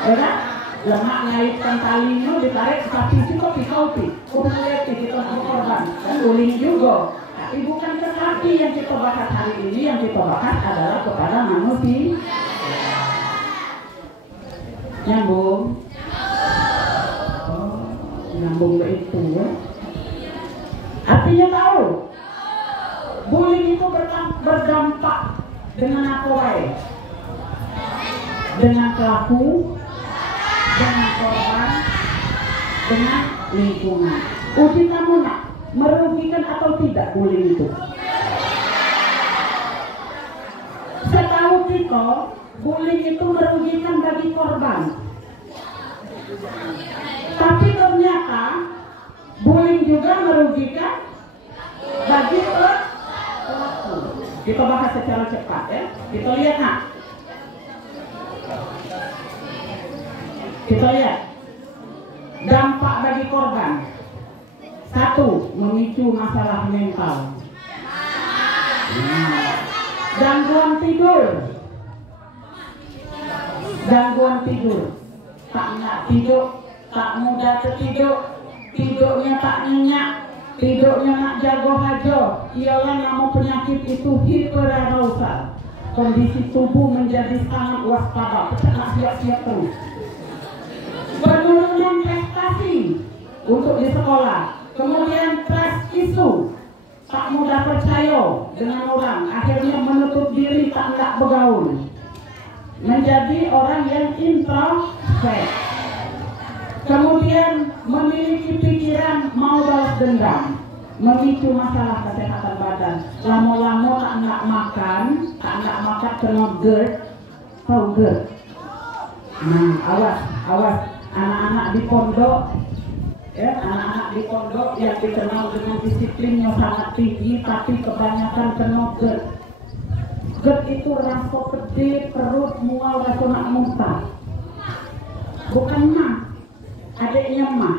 Ya kan? Lemak ngaitkan talinya ditarik sapi juga pikau pi. Udah lihat kita nak korban. Kan bullying juga. Tapi bukan ke sapi yang kita bahas hari ini, yang kita bahas adalah kepada manusia. Nyambung. Nyambung ke itu ya. Artinya tahu bullying itu berdampak dengan apa wae? Dengan pelaku, dengan korban, dengan lingkungan. Uji kamu nak merugikan atau tidak bullying itu? Setahu kita bullying itu merugikan bagi korban. Tapi ternyata bullying juga merugikan bagi pelaku. Kita bahas secara cepat ya. Kita lihat nak. Kita lihat dampak bagi korban. Satu, memicu masalah mental. Gangguan tidur. Gangguan tidur. Tak nak tidur, tak mudah tertidur, tidurnya tak nyenyak, tidurnya nak jago hajo. Ialah nama penyakit itu hiperarousal. Kondisi tubuh menjadi sangat waspada, nak siap-siap terus. Penurunan prestasi untuk di sekolah. Kemudian trust isu, tak mudah percaya dengan orang, akhirnya menutup diri, tak nak bergaul, menjadi orang yang introvert. Kemudian memiliki pikiran mau balas dendam, memicu masalah kesehatan badan. Lama-lama tak nak makan kena GERD, tahu GERD? Nah, awas anak-anak di pondok. Ya, anak-anak di pondok yang dikenal dengan disiplinnya sangat tinggi, tapi kebanyakan kena GERD. GERD itu rasa pedih, perut mual, rasa nak muntah. Bukan mah, adiknya mah.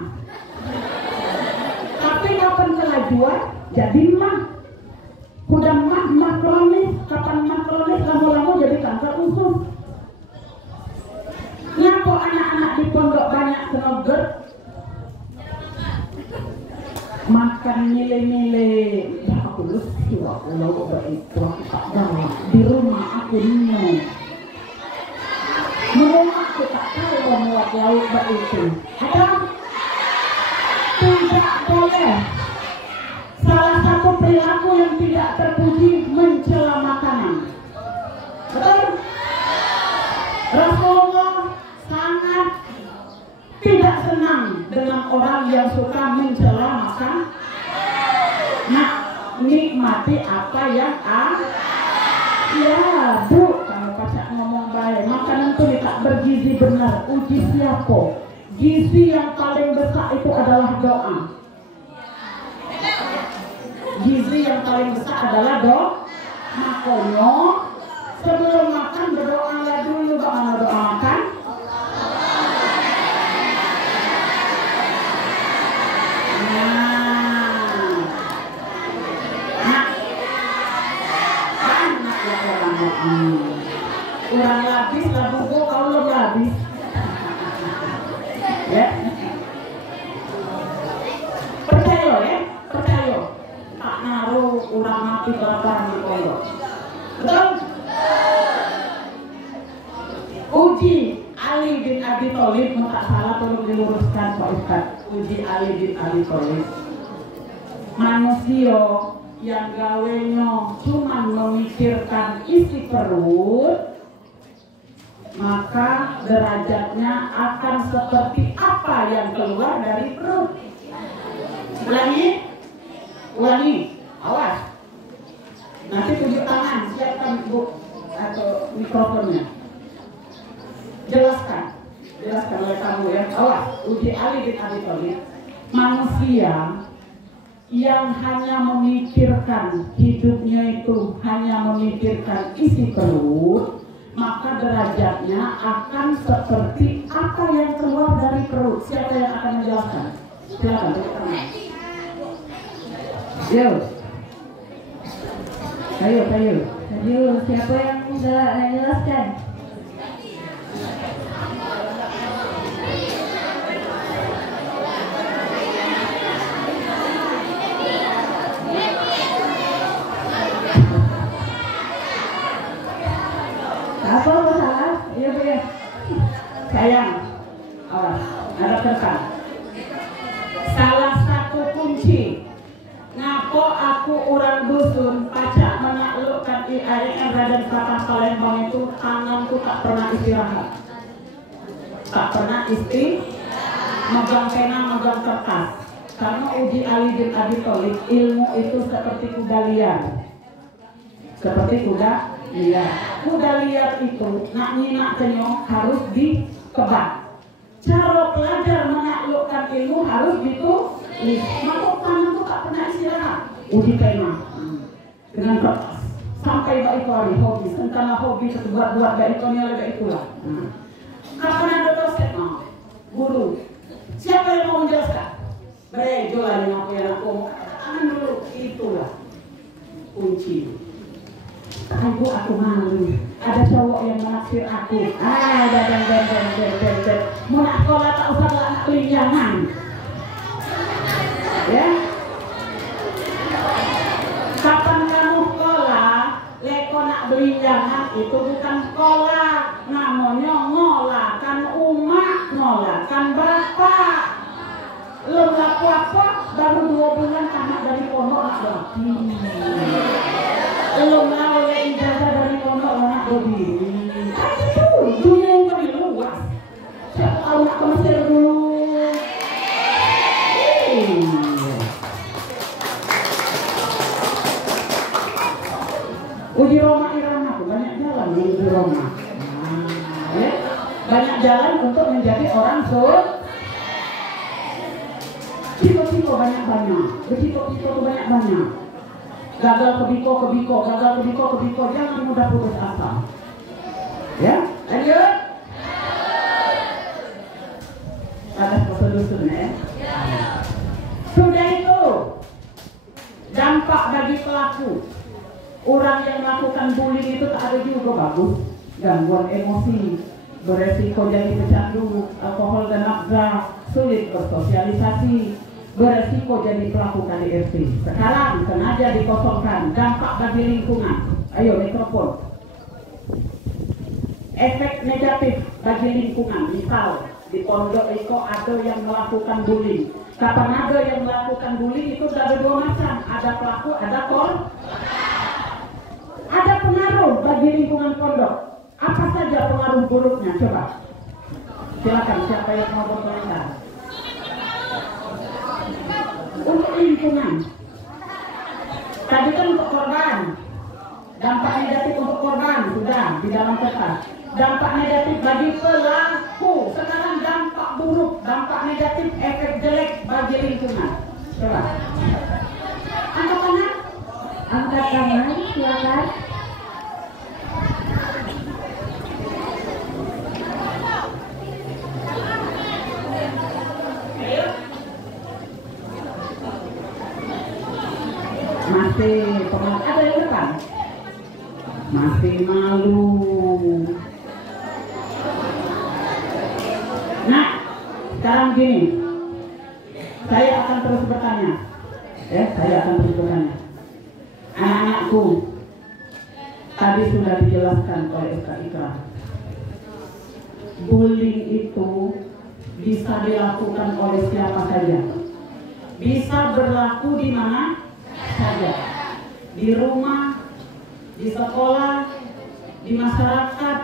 Tapi kapan kelajuan, jadi mah. Udah mah kronis, kapan mah kronis, lama-lama jadi kanker usus. Ngapa anak-anak di pondok banyak kena GERD? Makan milih-milih, ya aku lucu, aku lalu begitu, aku tak bawa di rumah aku minum. Mereka aku tak tahu membuat lauk begitu. Ada? Tidak boleh. Salah satu perilaku yang tidak terpuji mencela makanan. Betul? Rasulullah sangat tidak senang dengan orang yang suka mencela makan. Nah, nikmati apa yang ya Bu, kalau pacar ngomong baik, makanan itu tak bergizi benar. Uji siapa? Gizi yang paling besar itu adalah doa. Gizi yang paling besar adalah doa. Makanya sebelum makan berdoa dulu. Bagaimana doa makan? Kurang habis lah buku, kau belum habis. Ya, percaya ya, percaya. Tak naruh kurang mati berapa di pondok. Betul? Uji Ali bin Abi Thalib, tak salah tolong diluruskan Pak Ustaz. Uji Ali bin Abi Thalib. Manusia yang gawenya cuma memikirkan isi perut, maka derajatnya akan seperti apa yang keluar dari perut. Ulangi, awas. Nanti tunjuk tangan, siapkan buku atau mikrofonnya. Jelaskan oleh kamu ya. Awas, Udi Ali bin Abi Thalib. Manusia yang hanya memikirkan hidupnya itu hanya memikirkan isi perut, maka derajatnya akan seperti apa yang keluar dari perut. Siapa yang akan menjelaskan? Silakan, tunjuk tangan. Ayo, siapa yang enggak menjelaskan? Apa masalah? Iya, Bu ya. Sayang, awas, ada pesan. Salah satu kunci ngapo aku orang dusun pacak menaklukkan IAIN Raden Patah Palembang itu tanganku tak pernah istirahat. Tak pernah megang pena, megang kertas. Karena Udi Ali bin Abi Thalib, ilmu itu seperti kuda liar. Kuda liar itu nak nyinak kenyong harus dikebak. Cara pelajar menaklukkan ilmu harus ditulis. Maka tangan itu tak pernah istirahat. Uji tema dengan kertas sampai baik kali hobi. Sentana hobi buat baik itulah. Kapan ada dosen? Guru. Siapa yang mau menjelaskan? Jualan apa yang aku mau katakan dulu. Itulah kunci. Aku malu. Ada cowok yang menaksir aku. Mau nak sekolah tak usah anak kelinjangan. Ya. Kapan kamu sekolah, leko nak belinjangan itu bukan sekolah, namanya ngolakan umat, ngolakan bapak. Lo nggak apa-apa, baru 2 bulan tamat dari pondok nak berarti. Lo mau ijazah dari pondok anak berdiri. Itu dunia yang lebih luas. Siapa tahu nak ke Mesir dulu. Uji Roma Irama tuh banyak jalan menuju Roma. Ya? Banyak jalan untuk menjadi orang sukses. Cito-cito banyak-banyak, bercito-cito tuh banyak-banyak. Gagal ke biko, jangan mudah putus asa. Ya, lanjut. Ada dusun ya. Sudah itu dampak bagi pelaku. Orang yang melakukan bullying itu tak ada juga bagus. Gangguan emosi, beresiko jadi pecandu, alkohol dan nafsa, sulit bersosialisasi, beresiko jadi pelaku KDRT. Sekarang sengaja dikosongkan. Dampak bagi lingkungan. Ayo mikrofon. Efek negatif bagi lingkungan. Misal di pondok itu ada yang melakukan bullying. Kapan ada yang melakukan bullying itu ada 2 macam. Ada pelaku, ada korban. Ada pengaruh bagi lingkungan pondok. Apa saja pengaruh buruknya? Coba. Silakan siapa yang mau berkomentar. Untuk lingkungan. Tadi kan untuk korban. Dampak negatif untuk korban sudah di dalam kertas. Dampak negatif bagi pelaku. Sekarang dampak buruk, dampak negatif, efek jelek bagi lingkungan. Coba. Angkat tangan. Angkat tangan, silakan. Masih ada yang depan? Masih malu. Nah, sekarang gini, saya akan terus bertanya. Anak-anakku, tadi sudah dijelaskan oleh Ustaz Ikram. Bullying itu bisa dilakukan oleh siapa saja. Bisa berlaku di mana saja. Di rumah, di sekolah, di masyarakat,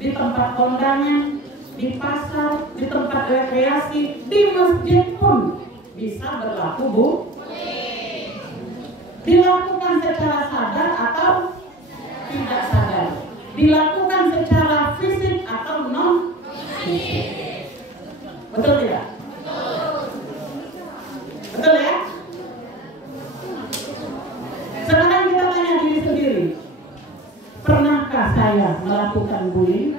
di tempat kondangan, di pasar, di tempat rekreasi, di masjid pun bisa berlaku, Bu. Dilakukan secara sadar atau tidak sadar, dilakukan secara fisik atau non fisik. Betul tidak? Betul ya? Sekarang kita tanya diri sendiri, pernahkah saya melakukan bullying?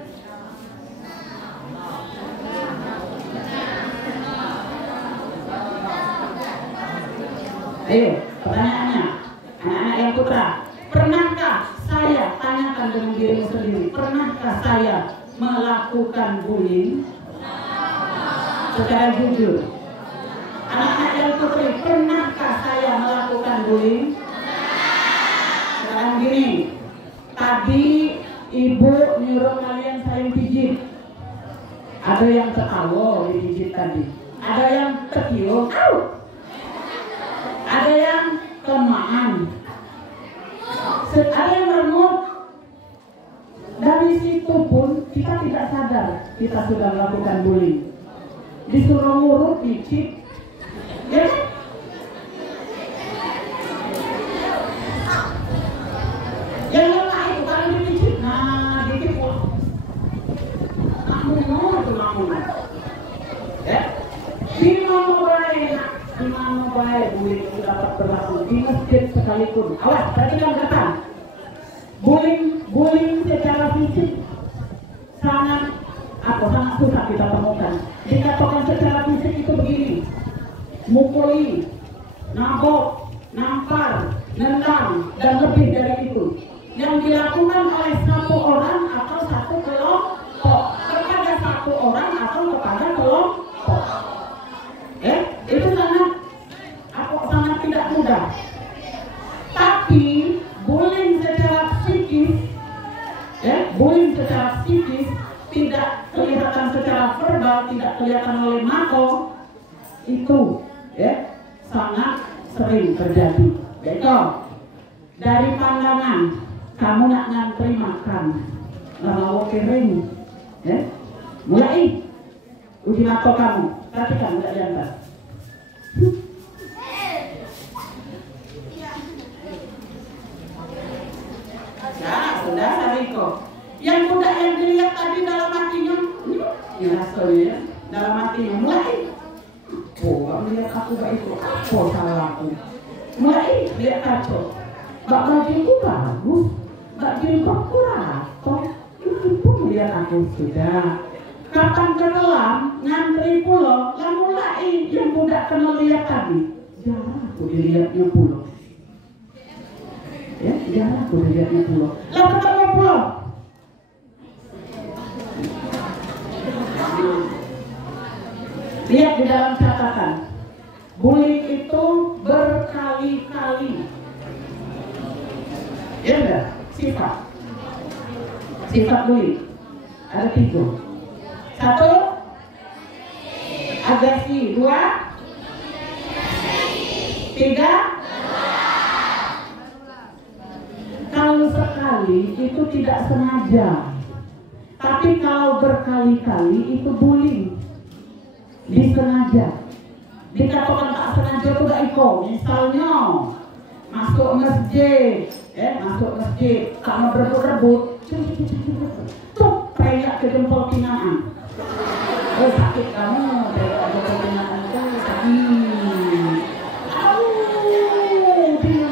Ayo, pertanyaannya, anak-anak yang putra, pernahkah saya, tanyakan dengan dirimu sendiri, pernahkah saya melakukan bullying? Secara jujur. Anak-anak yang putri, pernahkah saya melakukan bullying? Sekarang gini, tadi ibu nyuruh kalian saling pijit. Ada yang tertawa dipijit tadi, ada yang terkiuk, ada yang kelamaan, ada yang merengut. Dari situ pun kita tidak sadar kita sudah melakukan bullying. Disuruh ngurut, pijit, ya kan? Yang lelah itu kalau dipijit, nah dikit pulang. Ya, di mana baik bullying itu dapat berlaku di masjid sekalipun. Awas, perhatikan datang. Bullying secara fisik sangat susah kita temukan. Dikatakan secara fisik itu begini: mukuli, nabok, nampar, nendang, dan lebih dari itu. Yang dilakukan oleh satu orang atau satu kelompok kepada satu orang atau kepada kelompok. Itu sangat tidak mudah. Tapi bullying secara psikis, tidak kelihatan secara verbal, tidak kelihatan oleh mata, itu sangat sering terjadi. Baiklah, dari pandangan kamu nak ngantri makan, mau kering, mulai uji mata kamu, perhatikan tidak diantar. Ya, sudah Sariko. Yang muda yang dilihat tadi dalam hatinya, ya, dalam hatinya mulai. Lihat aku baik itu, apa salahku? Mulai lihat kacau. Bak bajuku bagus, bak jilbabku rapi. Itu pun lihat aku sudah. Kapan kelam ngantri pulau, lah mulai yang muda kena lihat tadi. Jarang aku dilihatnya pulau. Ya, jarang aku dilihatnya pulau. Lah ketemu pulau. Lihat di dalam catatan, bullying itu berkali-kali. Ya enggak? Sifat bullying ada 3. 1, agresi. 2, 3. Kalau sekali itu tidak sengaja, tapi kalau berkali-kali itu bullying. Disengaja. Dikatakan tak sengaja itu gak iko. Misalnya masuk masjid, karena berebut-rebut, tuh kayak ke jempol kinaan. Sakit kamu, kayak jempol kinaan itu sakit. Dia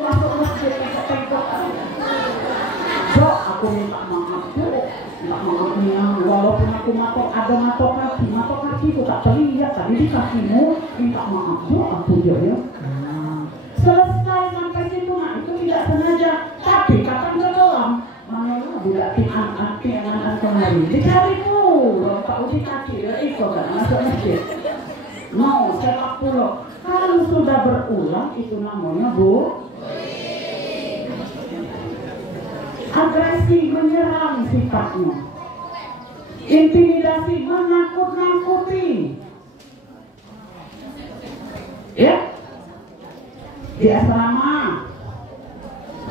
masuk masjid tengok. Dok, aku minta maaf, Dok. Minta maafnya, walaupun aku ada mata kaki itu tak terlihat tadi di kakimu, minta maaf, Dok, aku ya. Selesai sampai situ, itu tidak sengaja. Tapi kapan kelam, mana budak anak kemarin dicarimu, Pak uji kaki, itu kan masuk masjid. Mau sepak pulau. Kalau sudah berulang itu namanya agresi, menyerang sifatnya. Intimidasi, menakut-nakuti. Ya? Di asrama.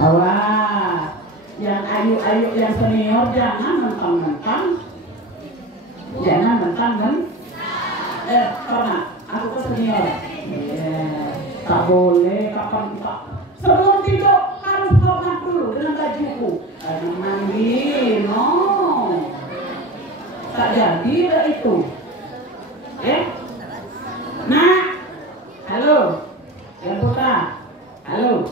Awas. Yang ayu-ayu yang senior jangan mentang-mentang. Jangan mentang-mentang. Karena aku kan senior. Tak boleh kapan kita sebelum tidur harus hormat dulu dengan bajuku. Karena mandi, no. Tak jadi dah itu. Nah, halo, yang putra, halo.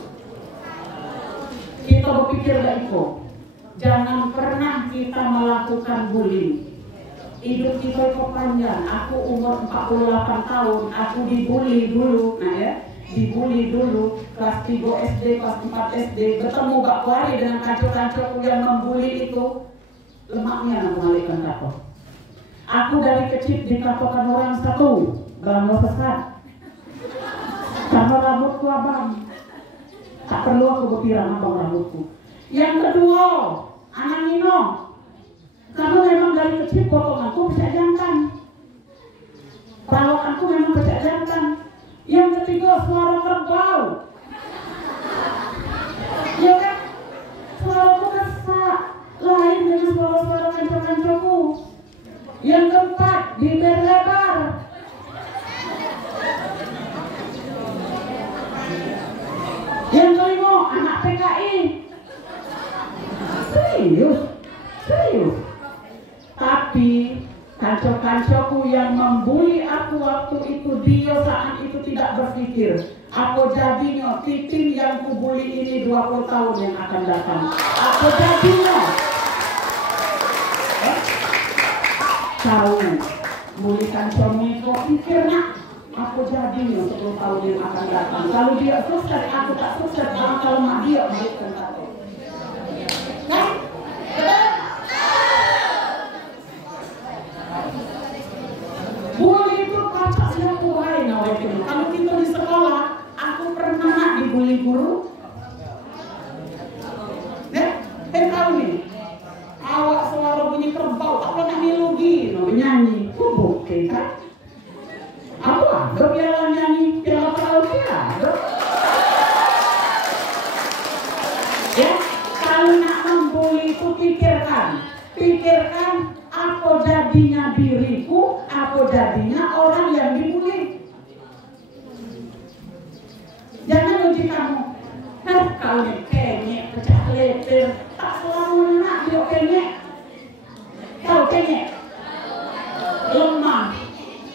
Kita berpikir dah itu. Jangan pernah kita melakukan bullying. Hidup kita itu panjang. Aku umur 48 tahun, aku dibully dulu, nah ya. Dibully dulu, kelas 3 SD, kelas 4 SD, bertemu Mbak Kuari dengan kanco-kancoku yang membuli itu, lemaknya aku malaikan kato. Aku dari kecil dikatakan orang satu, bangga sesat, karena rambutku abang, tak perlu aku berpirang abang rambutku. Yang kedua, anak Nino, kamu memang dari kecil potonganku pecah jantan, perawakanku memang pecah jantan. Yang ketiga, suara kerbau. Ya kan? Suaraku kesak, lain dengan suara-suara kanco-kancoku. Yang keempat, bibir lebar. Yang kelima, anak PKI. Serius. Tapi kanco-kancoku yang membuli aku waktu itu, dia saat itu tidak berpikir aku jadinya titin yang kubuli ini 20 tahun yang akan datang. Aku jadinya tahu bully kancomi kok pikirnya aku jadinya 10 tahun yang akan datang. Kalau dia sukses, aku tak sukses. Kalau mak dia balikan satu. Kan? Bully itu kacaknya kuai nawaikin. Kalau kita di sekolah, aku pernah dibully guru. Tahu nih, awak suara bunyi kerbau, tak pernah nyanyi, nyanyi, bukti kan? Aku ada piala nyanyi, piala karaoke ada. Ya, kalau nak membuli itu pikirkan apa jadinya diriku, apa jadinya orang yang dibully. Jangan uji kamu. Kalau kenyek, pecah leher, tak selalu nak dia kenyek. Tahu kenyek? Lemah,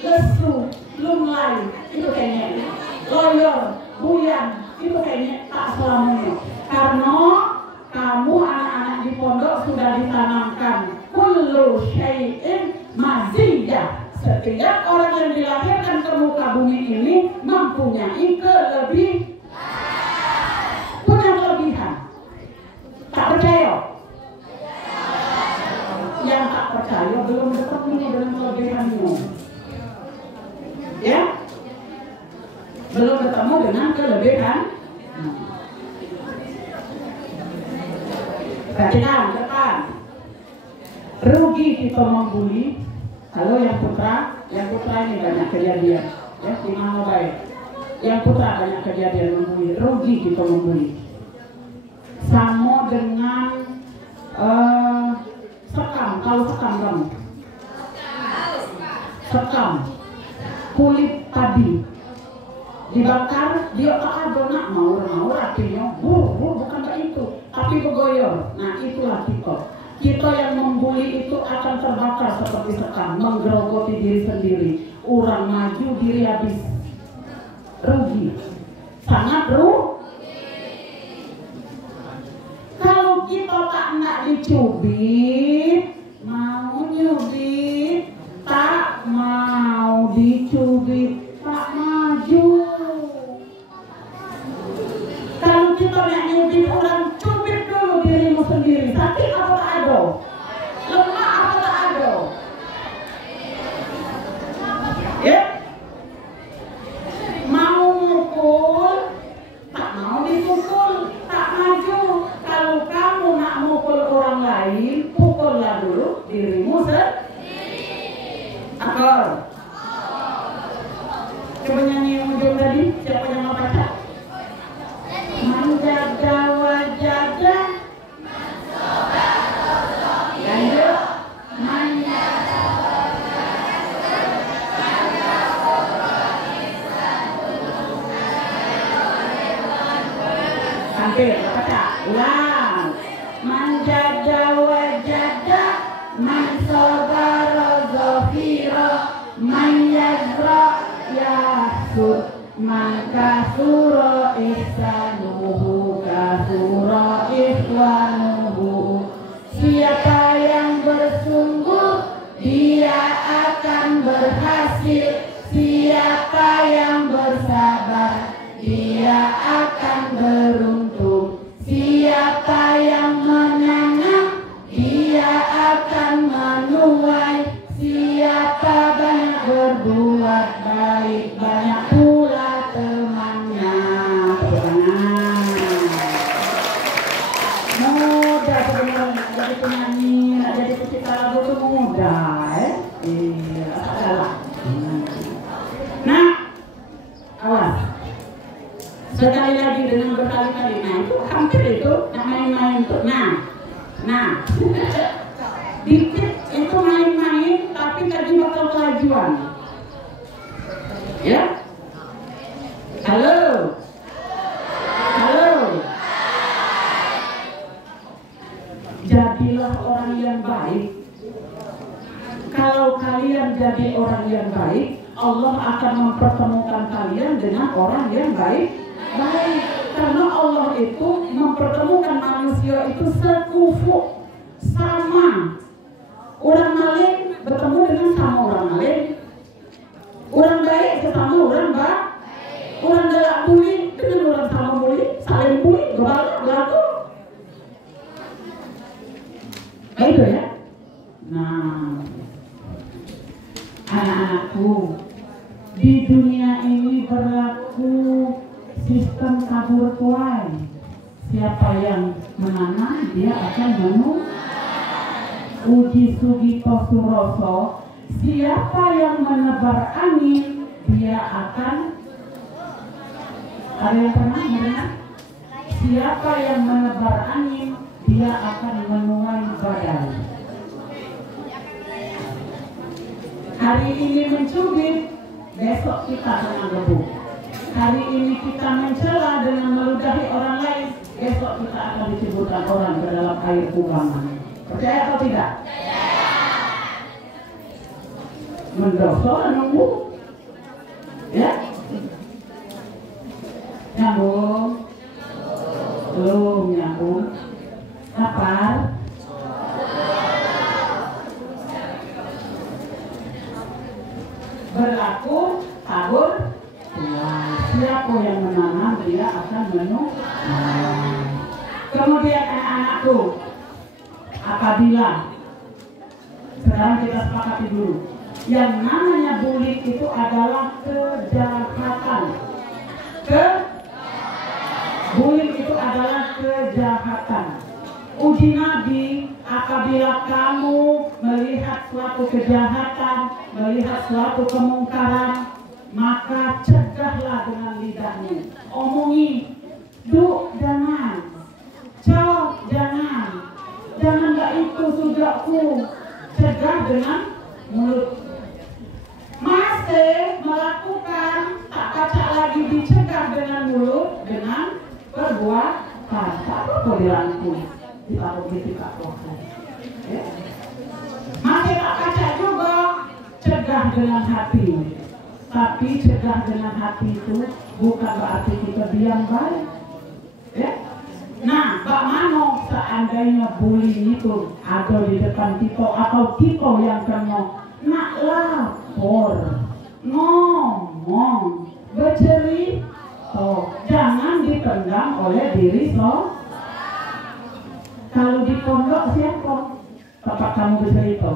lesu, lunglai, itu kenyek. Loyor, buyang, itu kenyek, tak selamanya. Karena kamu anak-anak di pondok sudah ditanamkan kullu syai'in maziyah. Setiap orang yang dilahirkan ke muka bumi ini mempunyai punya kelebihan. Tak percaya? Yang tak percaya belum ketemu dengan kelebihanmu. Ya? Belum ketemu dengan kelebihan. Perhatikan depan. Rugi kita membuli. Halo yang putra ini banyak kejadian. Ya, gimana baik? Yang putra banyak kejadian membuli. Rugi kita membuli. Sama dengan sekam. Tahu sekam kamu? Sekam. Kulit padi. Dibakar, dia tak ada nak mau artinya. Bukan itu. Tapi bergoyor. Nah itulah kita yang membuli itu akan terbakar seperti sekam, menggerogoti diri sendiri. Orang maju, diri habis. Rugi. Sangat rugi. Kalau kita tak nak dicubit, mau nyubit, tak mau dicubit, tak maju. Kalau kita nak nyubit orang, cubit dulu dirimu sendiri. Sakit apa tak ada? Lemah apa tak ada? Ya? Mau mukul, tak mau dipukul, tak maju. Kalau kamu nak mukul orang lain, pukullah dulu dirimu sendiri. Akor. Coba nyanyi yang ujung tadi, siapa yang mau baca? Menjaga wajah Hampir, baca. Ulang. Man jada wajada, man sabara ghafira, man yazra yahsud, man kasura ihsanuhu kasura ikhwanuhu. Siapa yang bersungguh dia akan berhasil, siapa yang bersabar dia akan beruntung, siapa yang menanam dia akan menuai, siapa banyak berbuat baik banyak pula temannya. Mudah sebenarnya jadi penyanyi, jadi pencipta lagu itu mudah, iya, salah. Nah, awas. Sekali lagi dengan berkali-kali, nah itu hampir itu main-main tuh. Nah, dikit itu main-main, tapi tadi bakal kelajuan. Ya? Halo. Jadilah orang yang baik. Kalau kalian jadi orang yang baik, Allah akan mempertemukan kalian dengan orang yang baik. Karena Allah itu mempertemukan manusia itu sekufu, sama. Orang maling bertemu dengan sama orang maling, orang baik sesama orang baik, orang galak bully dengan orang sama bully, saling bully, berlaku. Itu ya. Nah, anak-anakku, di dunia ini berlaku sistem kabur tuai. Siapa yang menanam dia akan menuai. Uji sugito suroso, siapa yang menebar angin dia akan. Ada yang pernah mendengar? Siapa yang menebar angin dia akan menuai badai. Hari ini mencubit, besok kita kena gebu. Hari ini kita mencela dengan meludahi orang lain, besok kita akan diceburkan orang ke dalam air kubangan. Percaya atau tidak? Mendosor nunggu, ya? Nyambung? Belum nyambung. Lapar? Berlaku kabur. Siapa yang menanam dia akan menuai. Kemudian anak-anakku, apabila sekarang kita sepakati dulu, yang namanya bullying itu adalah kejahatan. Bullying itu adalah kejahatan. Uji Nabi, apabila kamu melihat suatu kejahatan, melihat suatu kemungkaran, maka cegahlah dengan lidahmu. Omongi, du jangan, cow jangan gak itu sudahku. Cegah dengan mulut. Masih melakukan, tak kaca lagi dicegah dengan mulut, dengan perbuatan. Tak apa dirangkul, ditaruh di tikak wakil. Masih tak kaca juga, cegah dengan hati. Tapi cegah dengan hati itu bukan berarti kita diam baik. Ya? Nah, Pak Mano, seandainya bullying itu ada di depan kita atau kita yang kena, nak lapor, ngomong, bercerita, jangan dipendam oleh diri so. Kalau di pondok siapa? Bapak kamu bercerita?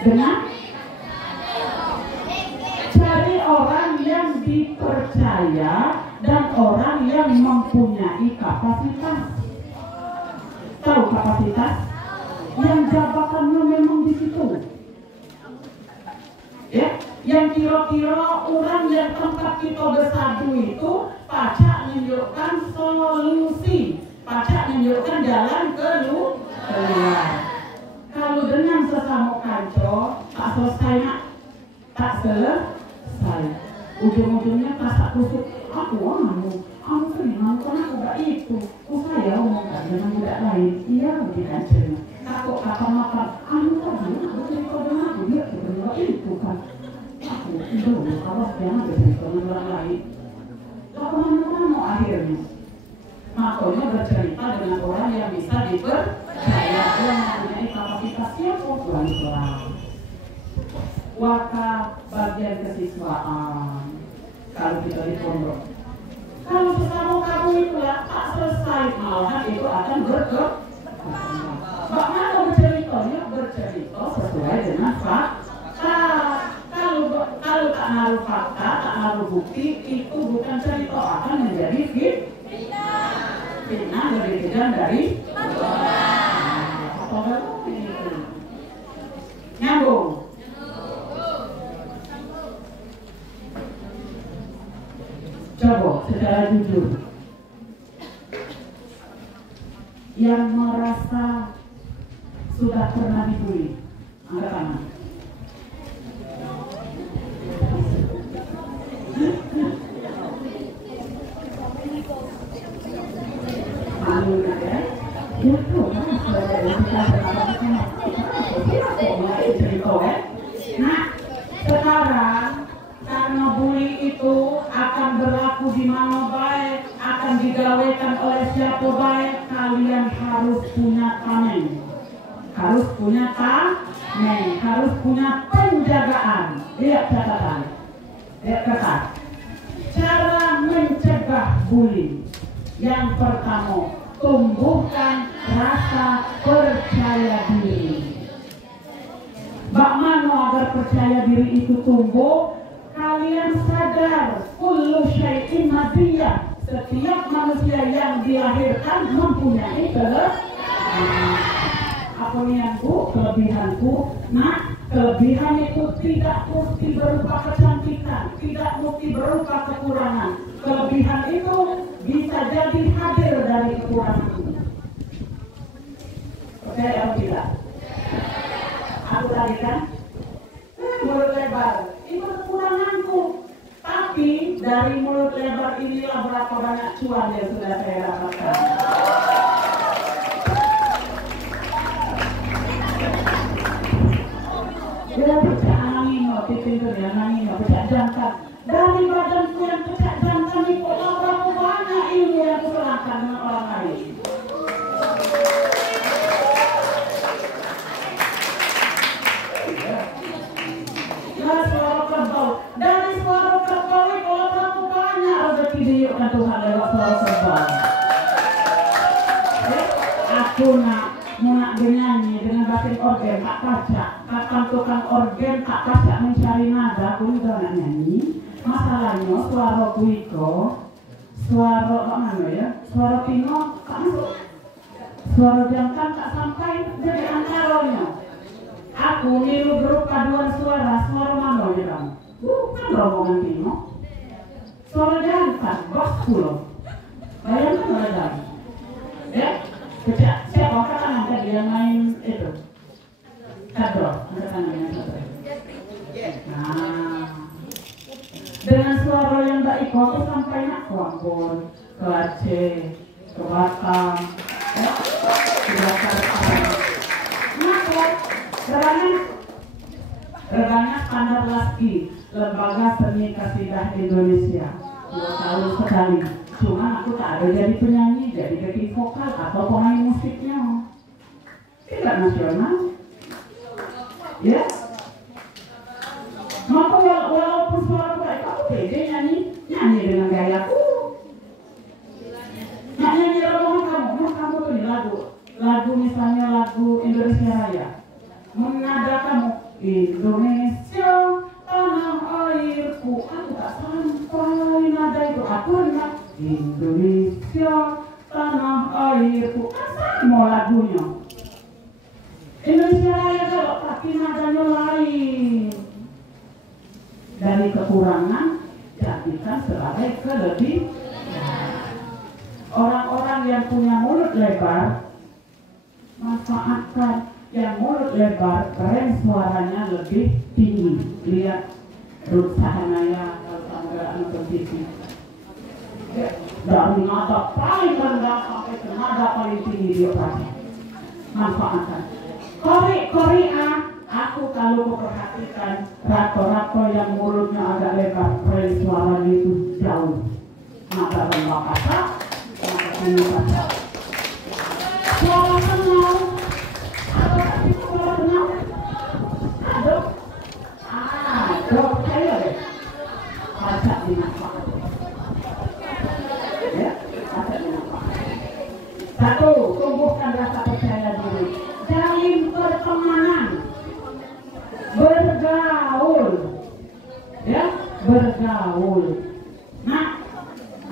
Dengan cari orang yang dipercaya dan orang yang mempunyai kapasitas. Tahu kapasitas? Yang jabatannya memang di situ. Ya, yang kira-kira orang yang tempat kita bersatu itu pacak menunjukkan solusi, pacak menunjukkan jalan keluar. Kalau dengan sesama kanco tak selesai nak, tak selesai. Ujung-ujungnya kasak kusuk Aku senang karena aku gak itu. Saya omongkan dengan budak lain. Iya, bukan cerita. Takut apa makan. Aku cerita dengan aku dia berdua itu kan. Aku dulu kalau jangan bercerita dengan orang lain. Aku mana akhirnya. Makanya bercerita dengan orang yang bisa dipercaya, yang mempunyai kapasitas yang pelan-pelan. Waka bagian kesiswaan. Kalau kita di pondok, kalau sesama kamu itu ya tak selesai, malahan itu akan berkembang. Bagaimana bercerita sesuai dengan fakta. Kalau tak naruh fakta, tak naruh bukti, itu bukan cerita, akan menjadi fitnah lebih kejam dari apa itu? Nyambung. Coba secara jujur, yang merasa sudah pernah dibully, angkat tangan. Malu ya? Ya tuh, nah, sekarang karena bully itu akan berlaku di mana baik, akan digawekan oleh siapa baik, kalian harus punya tameng, harus punya penjagaan. Lihat catatan, lihat kata. Cara mencegah bully. Yang pertama, tumbuhkan rasa percaya diri. Bagaimana agar percaya diri itu tumbuh? Kalian sadar, kullu syai'in madiyah. Setiap manusia yang dilahirkan mempunyai kelebihanku. Nah, kelebihan itu tidak mesti berupa kecantikan, tidak mesti berupa kekurangan. Kelebihan itu bisa jadi hadir dari kekurangan. Percaya atau tidak? Aku tadi kan mulut lebar, itu kekuranganku. Tapi dari mulut lebar inilah berapa banyak cuan yang sudah saya dapatkan. Dia pecah angin, pintunya angin, pecah jantan. Dari badanku yang pecah jantan itu berapa banyak ilmu yang kuserahkan dengan orang lain. Dari suara kerbau itu berapa banyak rezeki dihidupkan Tuhan lewat suara kerbau. Aku nak bernyanyi dengan batin organ tak kaca. Kapan tukang organ tak kaca mencari nada, aku juga nak nyanyi. Masalahnya suara kuiko, suara mana ya? Suara pino tak masuk. Suara jantan tak sampai jadi antaranya. Aku niru berpaduan suara mana ya kamu? Bukan rombongan pino. Suara jantan, bosku loh. Bayangkan bayangkan. Ya? Siapa kan angkat dia main itu kadro, angkat tangannya kadro. Nah, dengan suara yang tak ikut sampai nak ke Ambon, ke Aceh, ke Batam, ke Jakarta. Nah, Regana Standar Lasky, Lembaga Seni Kasidah Indonesia, 2 tahun sekali. Cuma aku tak ada jadi penyanyi, jadi backing vokal atau pemain musiknya. Tidak nasional. Ya. Maka walaupun suara baik, aku pede nyanyi dengan gayaku. Nyanyi rombongan kamu tuh nih lagu misalnya lagu Indonesia Raya. Menada kamu Indonesia tanah airku, aku tak sampai nada itu aku nak. Indonesia tanah airku, kan sama lagunya. Indonesia Raya kalau tapi nadanya lain. Dari kekurangan jadikan sebagai kelebihan. Orang-orang yang punya mulut lebar manfaatkan yang mulut lebar, keren suaranya lebih tinggi. Lihat Ruth Sahanaya kalau tangga nonton TV. Dari nada paling rendah sampai ke nada paling tinggi di operasi. Manfaatkan. Korea, aku kalau perhatikan rato-rato yang mulutnya agak lebar, suaranya itu jauh. Nada rendah kata, nada tinggi kata. Suara tenang. Apa itu suara tenang? Aduh. Saya deh. Baca dimanfaat. Ya, baca dimanfaat. Satu, tumbuhkan rasa percaya diri. Jalin pertemanan. Bergaul. Ya, bergaul. Nah,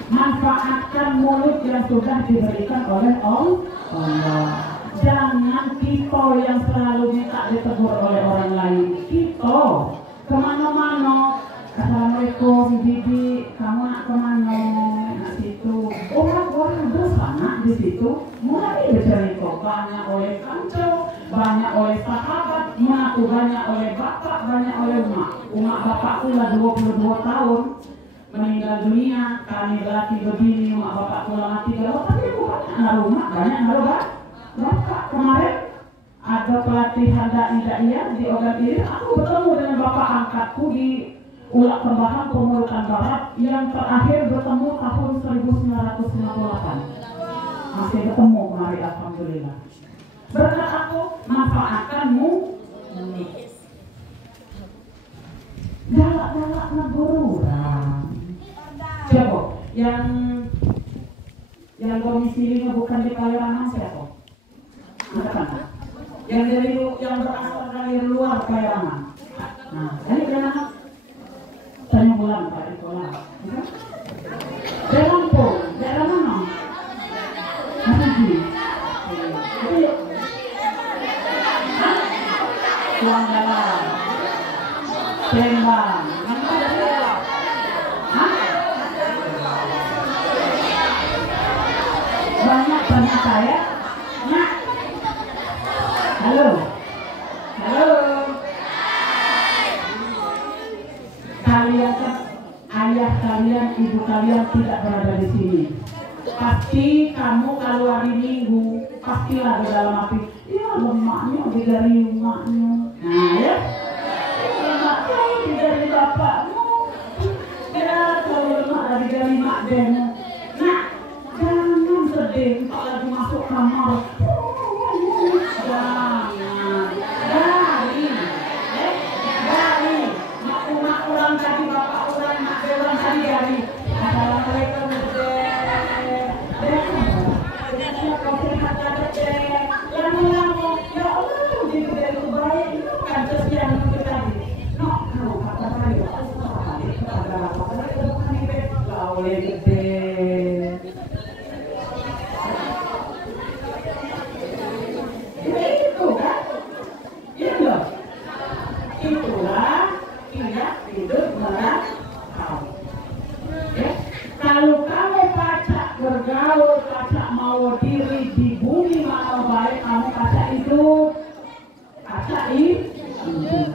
manfaatkan mulut yang sudah diberikan oleh Allah. Jangan kita yang selalu minta ditegur oleh orang lain. Kita kemana-mana, assalamualaikum bibi, kamu nak kemana? Nak situ. Orang dosa nak di situ. Mulai bercerita banyak oleh kanco, banyak oleh sahabat, mengaku banyak oleh bapak, banyak oleh emak. Emak bapakku lah 22 tahun meninggal dunia. Kami berarti begini, emak bapakku lah mati kalau tapi banyak naruh emak, banyak naruh bapak. Kemarin ada pelatihan da'i di Ogan Ilir, aku bertemu dengan bapak angkatku di Ulak Kembahan Pemulutan Barat yang terakhir bertemu tahun 1958. Masih ketemu kemarin, alhamdulillah. Berkat aku manfaatkanmu. Galak-galak ngegururan. Siapa? Yang domisilinya bukan di Palirangan siapa? Yang berasal dari luar Palirangan. Nah, ini Palirangan. Tanya bulan Pak Ikola. Dari Lampung, daerah mana? Masih. Itu Tuang Jalan, Lembang. Banyak saya. Nah. Halo. Kalian kan ayah kalian, ibu kalian tidak berada di sini. Pasti kamu kalau hari Minggu pastilah di dalam hati, ya lemaknya dari emaknya. Nah ya, lemaknya dari bapakmu. Ya kalau lemak dari mak demo. Nah, jangan sedih kalau lagi masuk kamar. Tadi bapak orang, mak orang tadi dari assalamualaikum kau sehat lama-lama ya Allah jadi dari baik itu kan sesian itu tadi no kata saya ada apa kau oleh gede itu kan iya loh itulah hidup merantau. Ya. Kalau kamu pacak bergaul, pacak mau diri di bumi mana baik, kamu pacak hidup, pacak hidup,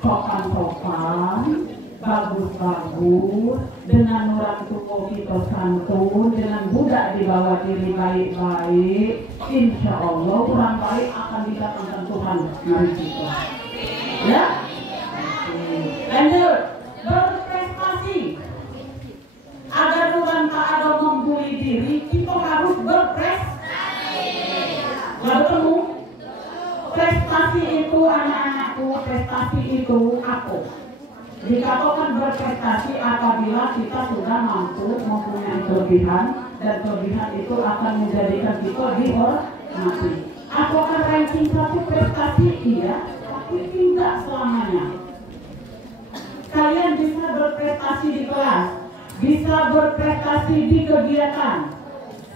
sopan-sopan, bagus-bagus, dengan orang tua kita santun, dengan budak di bawah diri baik-baik, insya Allah orang baik akan didatangkan Tuhan dari kita. Ya. Lanjut, berprestasi. Agar orang tak ada membuli diri, kita harus berprestasi. Lalu temu, prestasi itu anak-anakku, prestasi itu aku. Dikatakan berprestasi apabila kita sudah mampu mempunyai kelebihan dan kelebihan itu akan menjadikan kita dihormati. Apakah ranking satu prestasi? Iya, tapi tidak selamanya. Kalian bisa berprestasi di kelas, bisa berprestasi di kegiatan,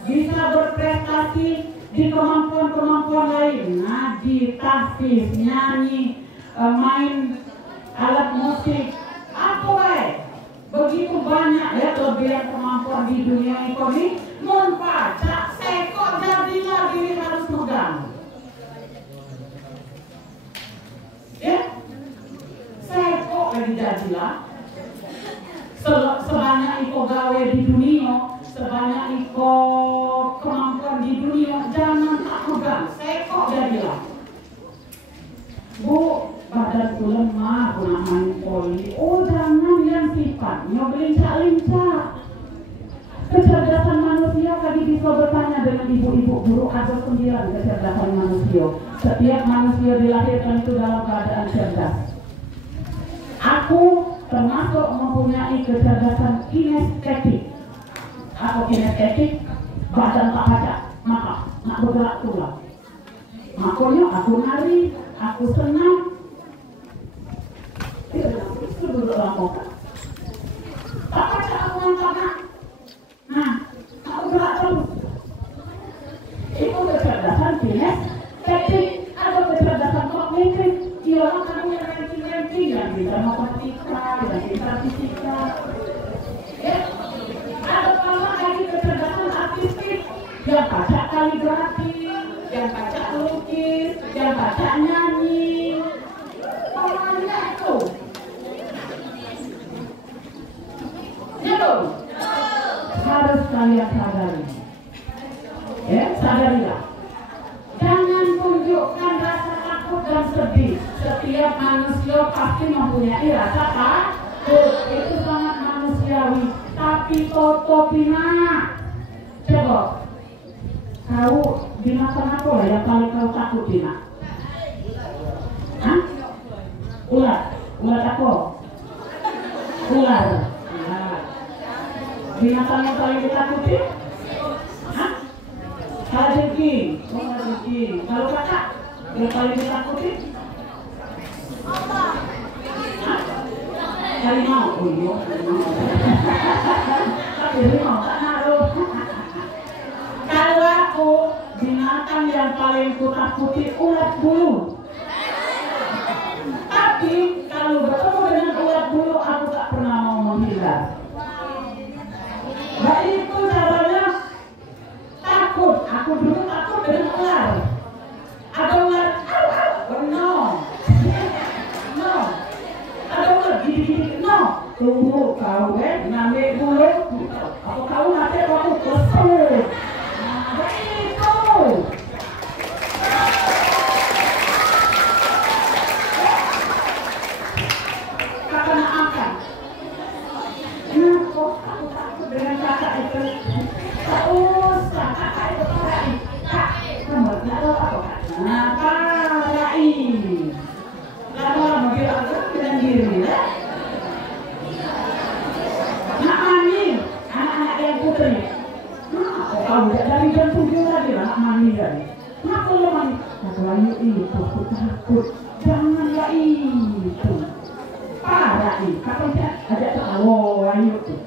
bisa berprestasi di kemampuan-kemampuan lain, ngaji, tahfiz, nyanyi, main alat musik, apa baik. Begitu banyak ya kelebihan kemampuan di dunia ini. Mun pacak sekok jadilah diri harus megang. Ya, sekok lagi jadilah. Sebanyak iko gawe di dunia, poli. Oh, jangan yang sifatnya belincak-lincak. Kecerdasan manusia tadi bisa bertanya dengan ibu-ibu guru ada 9 kecerdasan manusia. Setiap manusia dilahirkan itu dalam keadaan cerdas. Aku termasuk mempunyai kecerdasan kinestetik. Atau kinestetik, badan tak kaca, maka nak bergerak tulang. Makanya aku nari, aku senang. Itu duduk lampau. Tak kaca aku ngangkat. Nah, aku gerak terus. Itu kecerdasan kinestetik atau kecerdasan kognitif. Iya, kamu yang ranking-ranking yang bisa matematika, yang bisa fisika. Ya, ada kalau lagi kecerdasan artistik, yang baca kaligrafi, yang baca lukis, yang baca nyanyi. Orangnya itu. Ya dong. Harus kalian sadari. Ya, sadarilah. Jangan tunjukkan rasa takut dan sedih. Setiap manusia pasti mempunyai rasa takut. Itu sangat manusiawi. Tapi Totopina, coba kau binatang apa yang paling kau takut, Dina? Hah? Ular. Ular apa? Ular. Nah. Binatang yang paling ditakuti? Hah? Kalajengking. Oh, kalajengking. Kalau kakak, yang paling ditakuti? Hah? Harimau. Oh iya, harimau. Tapi harimau tak naruh. Kalau aku, binatang yang paling kutakuti ulat bulu. Tapi kalau bertemu dengan ulat bulu, aku tak pernah mau menghindar. Nah itu caranya takut. Aku dulu takut dengan ular. Ada ular, oh no. No. Ada ular, gini-gini, no. Tunggu kau ngambil bulu. Apa kau nanti aku kesel. Nah itu. Kakak nak makan. Kenapa aku takut dengan kakak itu? Tak usah, kakak itu Rai. Kak, kamu nak tahu apa kak? Kenapa Rai? Lama-lama dia agak dengan diri. Nak mandi, anak-anak yang putri. Kenapa kau dari jam 7 lagi lah nak mandi lagi? Kenapa lo mandi? Kakak itu aku takut. Janganlah itu. Parah nih, kakaknya ajak tahu, ayo tuh.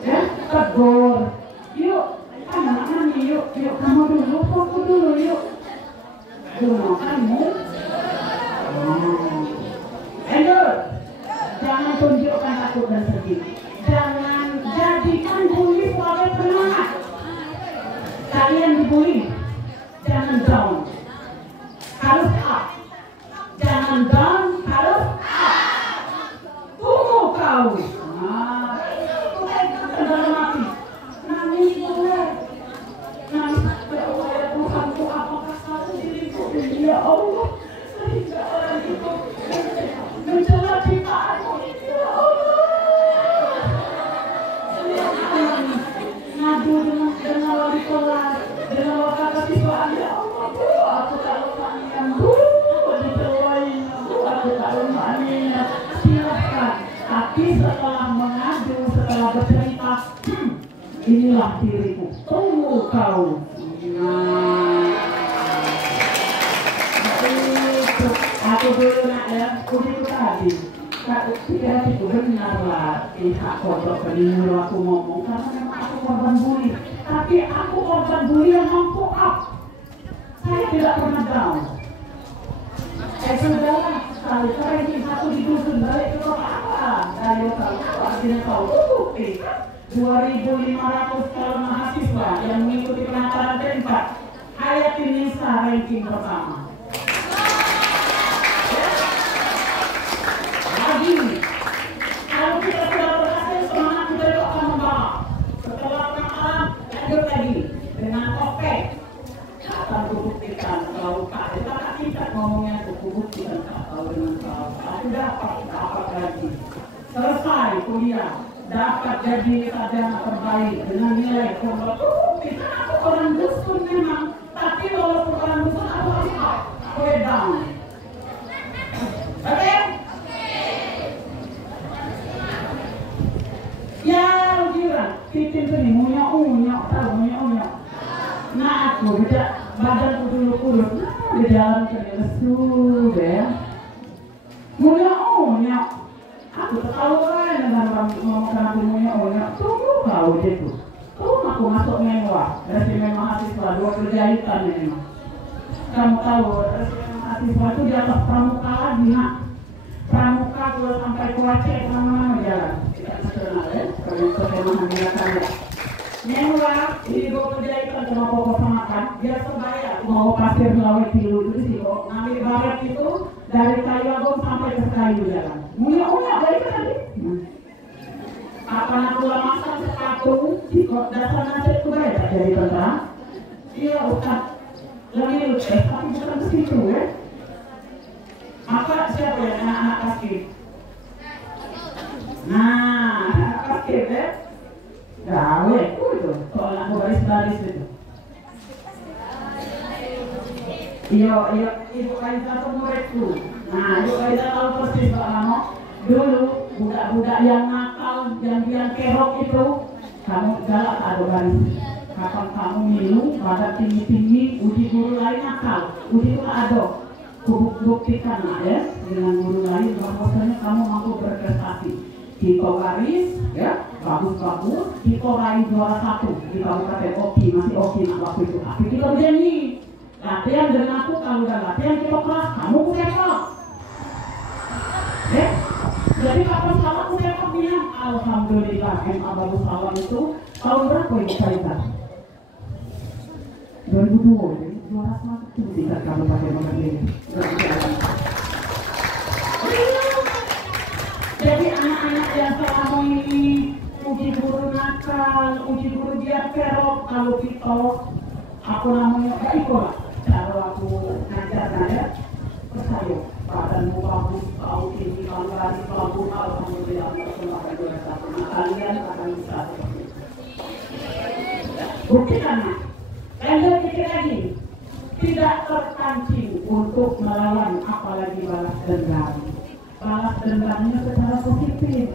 Ya, tegur. Yuk, anak mandi yuk, kamu dulu, fokus dulu yuk. Dulu kamu. Endor, jangan tunjukkan takut dan sedih. Jangan jadikan bully sebagai penyemangat. Kalian dibully, jangan down, harus up. Jangan down, harus up. Tunggu kau. Nah, itu dalam hati. Nangis boleh. Nangis, ya Allah, ya Tuhanku, apakah kamu diriku? Ya Allah, sehingga orang itu mencela ciptaanmu. Ya Allah. Ngadu dengan wali kelas, dengan wakil siswaan. Ya Allah, Bu, aku tak lupakan. Bu, dicelain. Bu, aku tak lupakan. Silahkan. Tapi setelah mengadu, setelah bercerita, inilah diriku. Tunggu kau. Nah, itu. Aku dulu nak ya, itu tadi. Kira itu benarlah pihak kodok penimur aku ngomong karena memang aku korban bully. Tapi aku korban bully yang mampu up. Saya tidak pernah down. Saudara, kali ini satu di dusun balik ke kota apa? Ayo tahu, artinya tahu. 2.500 calon mahasiswa yang mengikuti penataran T4. Hayat Indonesia ranking pertama. Lagi, kalau kita sudah berhasil, semangat kita itu akan membawa. Setelah penataran, lanjut lagi dengan OPEC. Akan kubuktikan kalau kakak kita ngomongnya buku-buku dan tahu dengan tahu. Aku dapat lagi. Selesai kuliah, dapat jadi sarjana terbaik dengan nilai kita aku orang dusun memang, tapi walaupun orang dusun aku harus down. Oke? Ya, ujian. Titin sini, munyok, tahu munyok. Nah, aku tidak badanku dulu kurus. Di jalan ke lesu, ya. Munyok. Aku tahu dengan orang ngomongkan aku munyok. Tunggu kau itu. Tunggu aku masuk mewah. Resume mahasiswa 2 kerjaan memang. Kamu tahu resume mahasiswa itu di atas pramuka lagi, nak. Pramuka kalau sampai kuace kemana-mana jalan. Tidak nasional ya. Kalau kemana dia mewah, ini gue kerjaikan sama pokok makan, dia sebaya. Aku mau pasir Sulawesi dulu sih kok. Ngambil baret itu dari kayu agung sampai ke kayu jalan. Munyok dari tadi. Kapan aku lemaskan sepatu, di kok dasar nasi itu bayar dari tentara. Iya Ustaz, lebih lucu, tapi bukan ke situ ya. Apa siapa ya anak-anak kasih? Nah, anak kasih ya. Gawe itu, soal aku baris-baris itu. Iya, Ibu Aiza itu muridku. Nah, Ibu Aiza tahu persis Pak Lamo. Dulu, budak-budak yang nakal, yang kerok itu, kamu galak ada baris. Kapan kamu minum, badan tinggi-tinggi, uji guru lain nakal. Uji itu ada. Buktikan ya, dengan guru lain bahwasanya kamu mampu berprestasi. Kita garis, ya, bagus-bagus, kita raih juara 1 di Kabupaten Oki, masih Oki nak waktu itu. Tapi kita berjanji, latihan dengan aku, kalau udah latihan kita kelas, kamu kutekok. Jadi kapan salah kutekok bilang, alhamdulillah, MA Bagus Salam itu tahun berapa Ibu Saita? 2002, jadi juara 1 di Kabupaten Oki. Jadi anak-anak yang selama ini uji guru nakal, uji guru dia kerok, kalau kita aku namanya ikut kalau aku ngajar ya percaya badanmu bagus, kau tinggi, kau lari bagus, alhamdulillah berkembang juara 1. Kalian akan bisa seperti itu. Buktikan, anda pikir lagi tidak terpancing untuk melawan apalagi balas dendam. Balas dendamnya secara positif.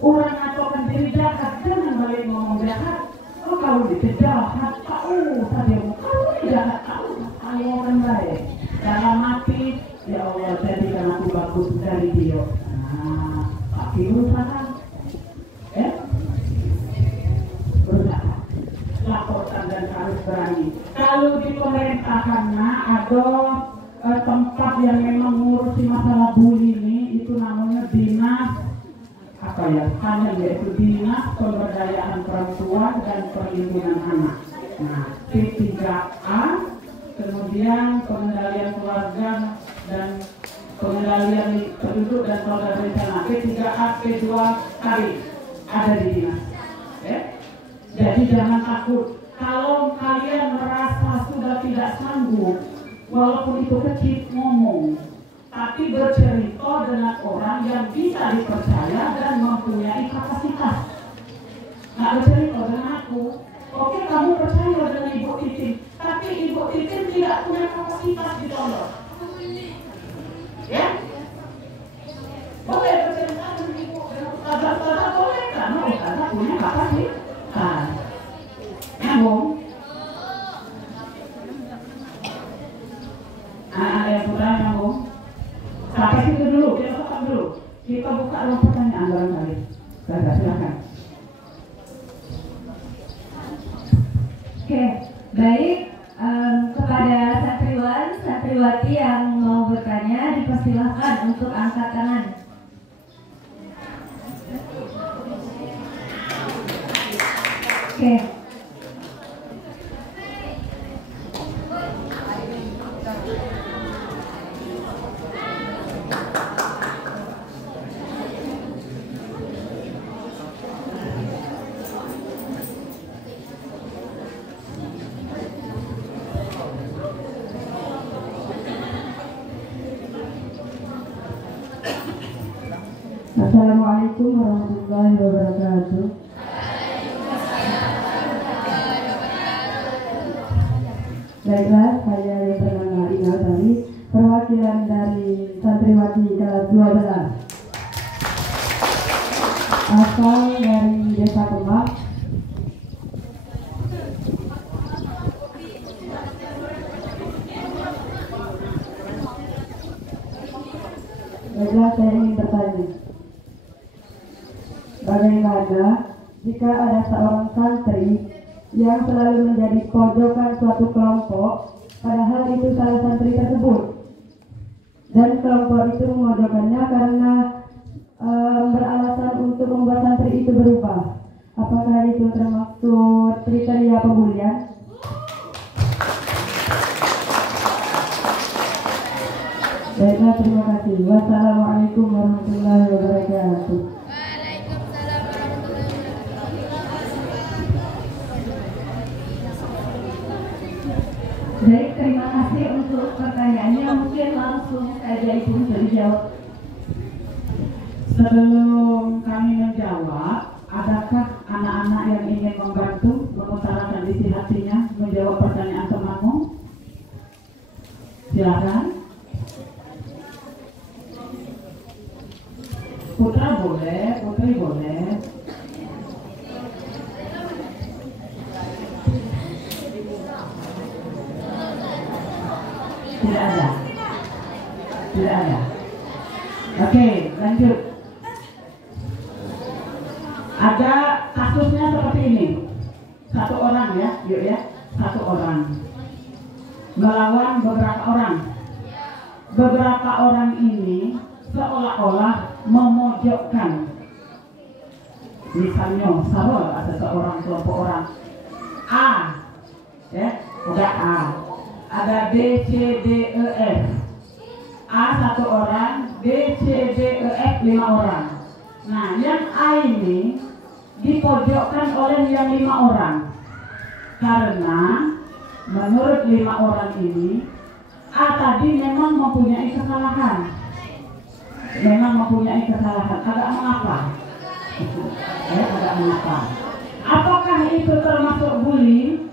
Orang ngacokan diri jahat, jangan balik ngomong jahat. Oh kalau itu jahat, tadi kalau jahat, kalau orang baik. Dalam hati, ya Allah jadikan aku bagus dari dia. Nah, tapi berusaha, ya, berusaha. Laporkan dan harus berani. Kalau di pemerintahan ada tempat yang memang ngurusi masalah bully ini, itu namanya dinas apa ya, hanya yaitu dinas pemberdayaan perempuan dan perlindungan anak. Nah, P3A, kemudian pengendalian keluarga dan pengendalian penduduk dan saudara berencana. P3A, P2KD ada di dinas. Jadi jangan takut. Kalau kalian merasa sudah tidak sanggup, walaupun itu kecil ngomong, tapi bercerita dengan orang yang bisa dipercaya dan mempunyai kapasitas. Nggak bercerita dengan aku, oke kamu percaya dengan Ibu Titin, tapi Ibu Titin tidak punya kapasitas ditolong. Ya? Boleh bercerita dengan Ibu, dengan ustazah boleh, karena ustazah punya kapasitas. Nyambung. Ada yang kurang nyambung. Sampai situ dulu, kita stop dulu. Kita buka ruang pertanyaan barangkali. Silakan. Oke, baik. Kepada santriwan, santriwati yang mau bertanya, dipersilahkan untuk angkat tangan. Oke. Assalamualaikum warahmatullahi wabarakatuh. Baiklah, saya yang bernama Ina Tari, perwakilan dari santriwati kelas 12, asal dari Desa Kemang. Baiklah, saya ingin bertanya, bagaimana jika ada seorang santri yang selalu menjadi pojokan suatu kelompok, padahal itu salah santri tersebut, dan kelompok itu memojokkannya karena beralasan untuk membuat santri itu berubah? Apakah itu termasuk kriteria pembulian? Baiklah, terima kasih. Wassalamualaikum warahmatullahi wabarakatuh. Baik, terima kasih untuk pertanyaannya. Mungkin langsung saja Ibu bisa dijawab. Sebelum kami menjawab, adakah anak-anak yang ingin membantu mengutarakan isi hatinya menjawab pertanyaan temanmu? Silakan. Putra boleh, putri boleh. Tidak ada. Tidak ada. Oke, lanjut. Ada kasusnya seperti ini. Satu orang ya, yuk ya. Satu orang melawan beberapa orang. Beberapa orang ini seolah-olah memojokkan. Misalnya, sabar ada seorang kelompok orang A, ya, udah A. Ada B, C, D, E, F. A satu orang, B, C, D, E, F 5 orang. Nah, yang A ini dipojokkan oleh yang 5 orang. Karena menurut 5 orang ini, A tadi memang mempunyai kesalahan. Agak mengapa? Agak mengapa? Apakah itu termasuk bullying?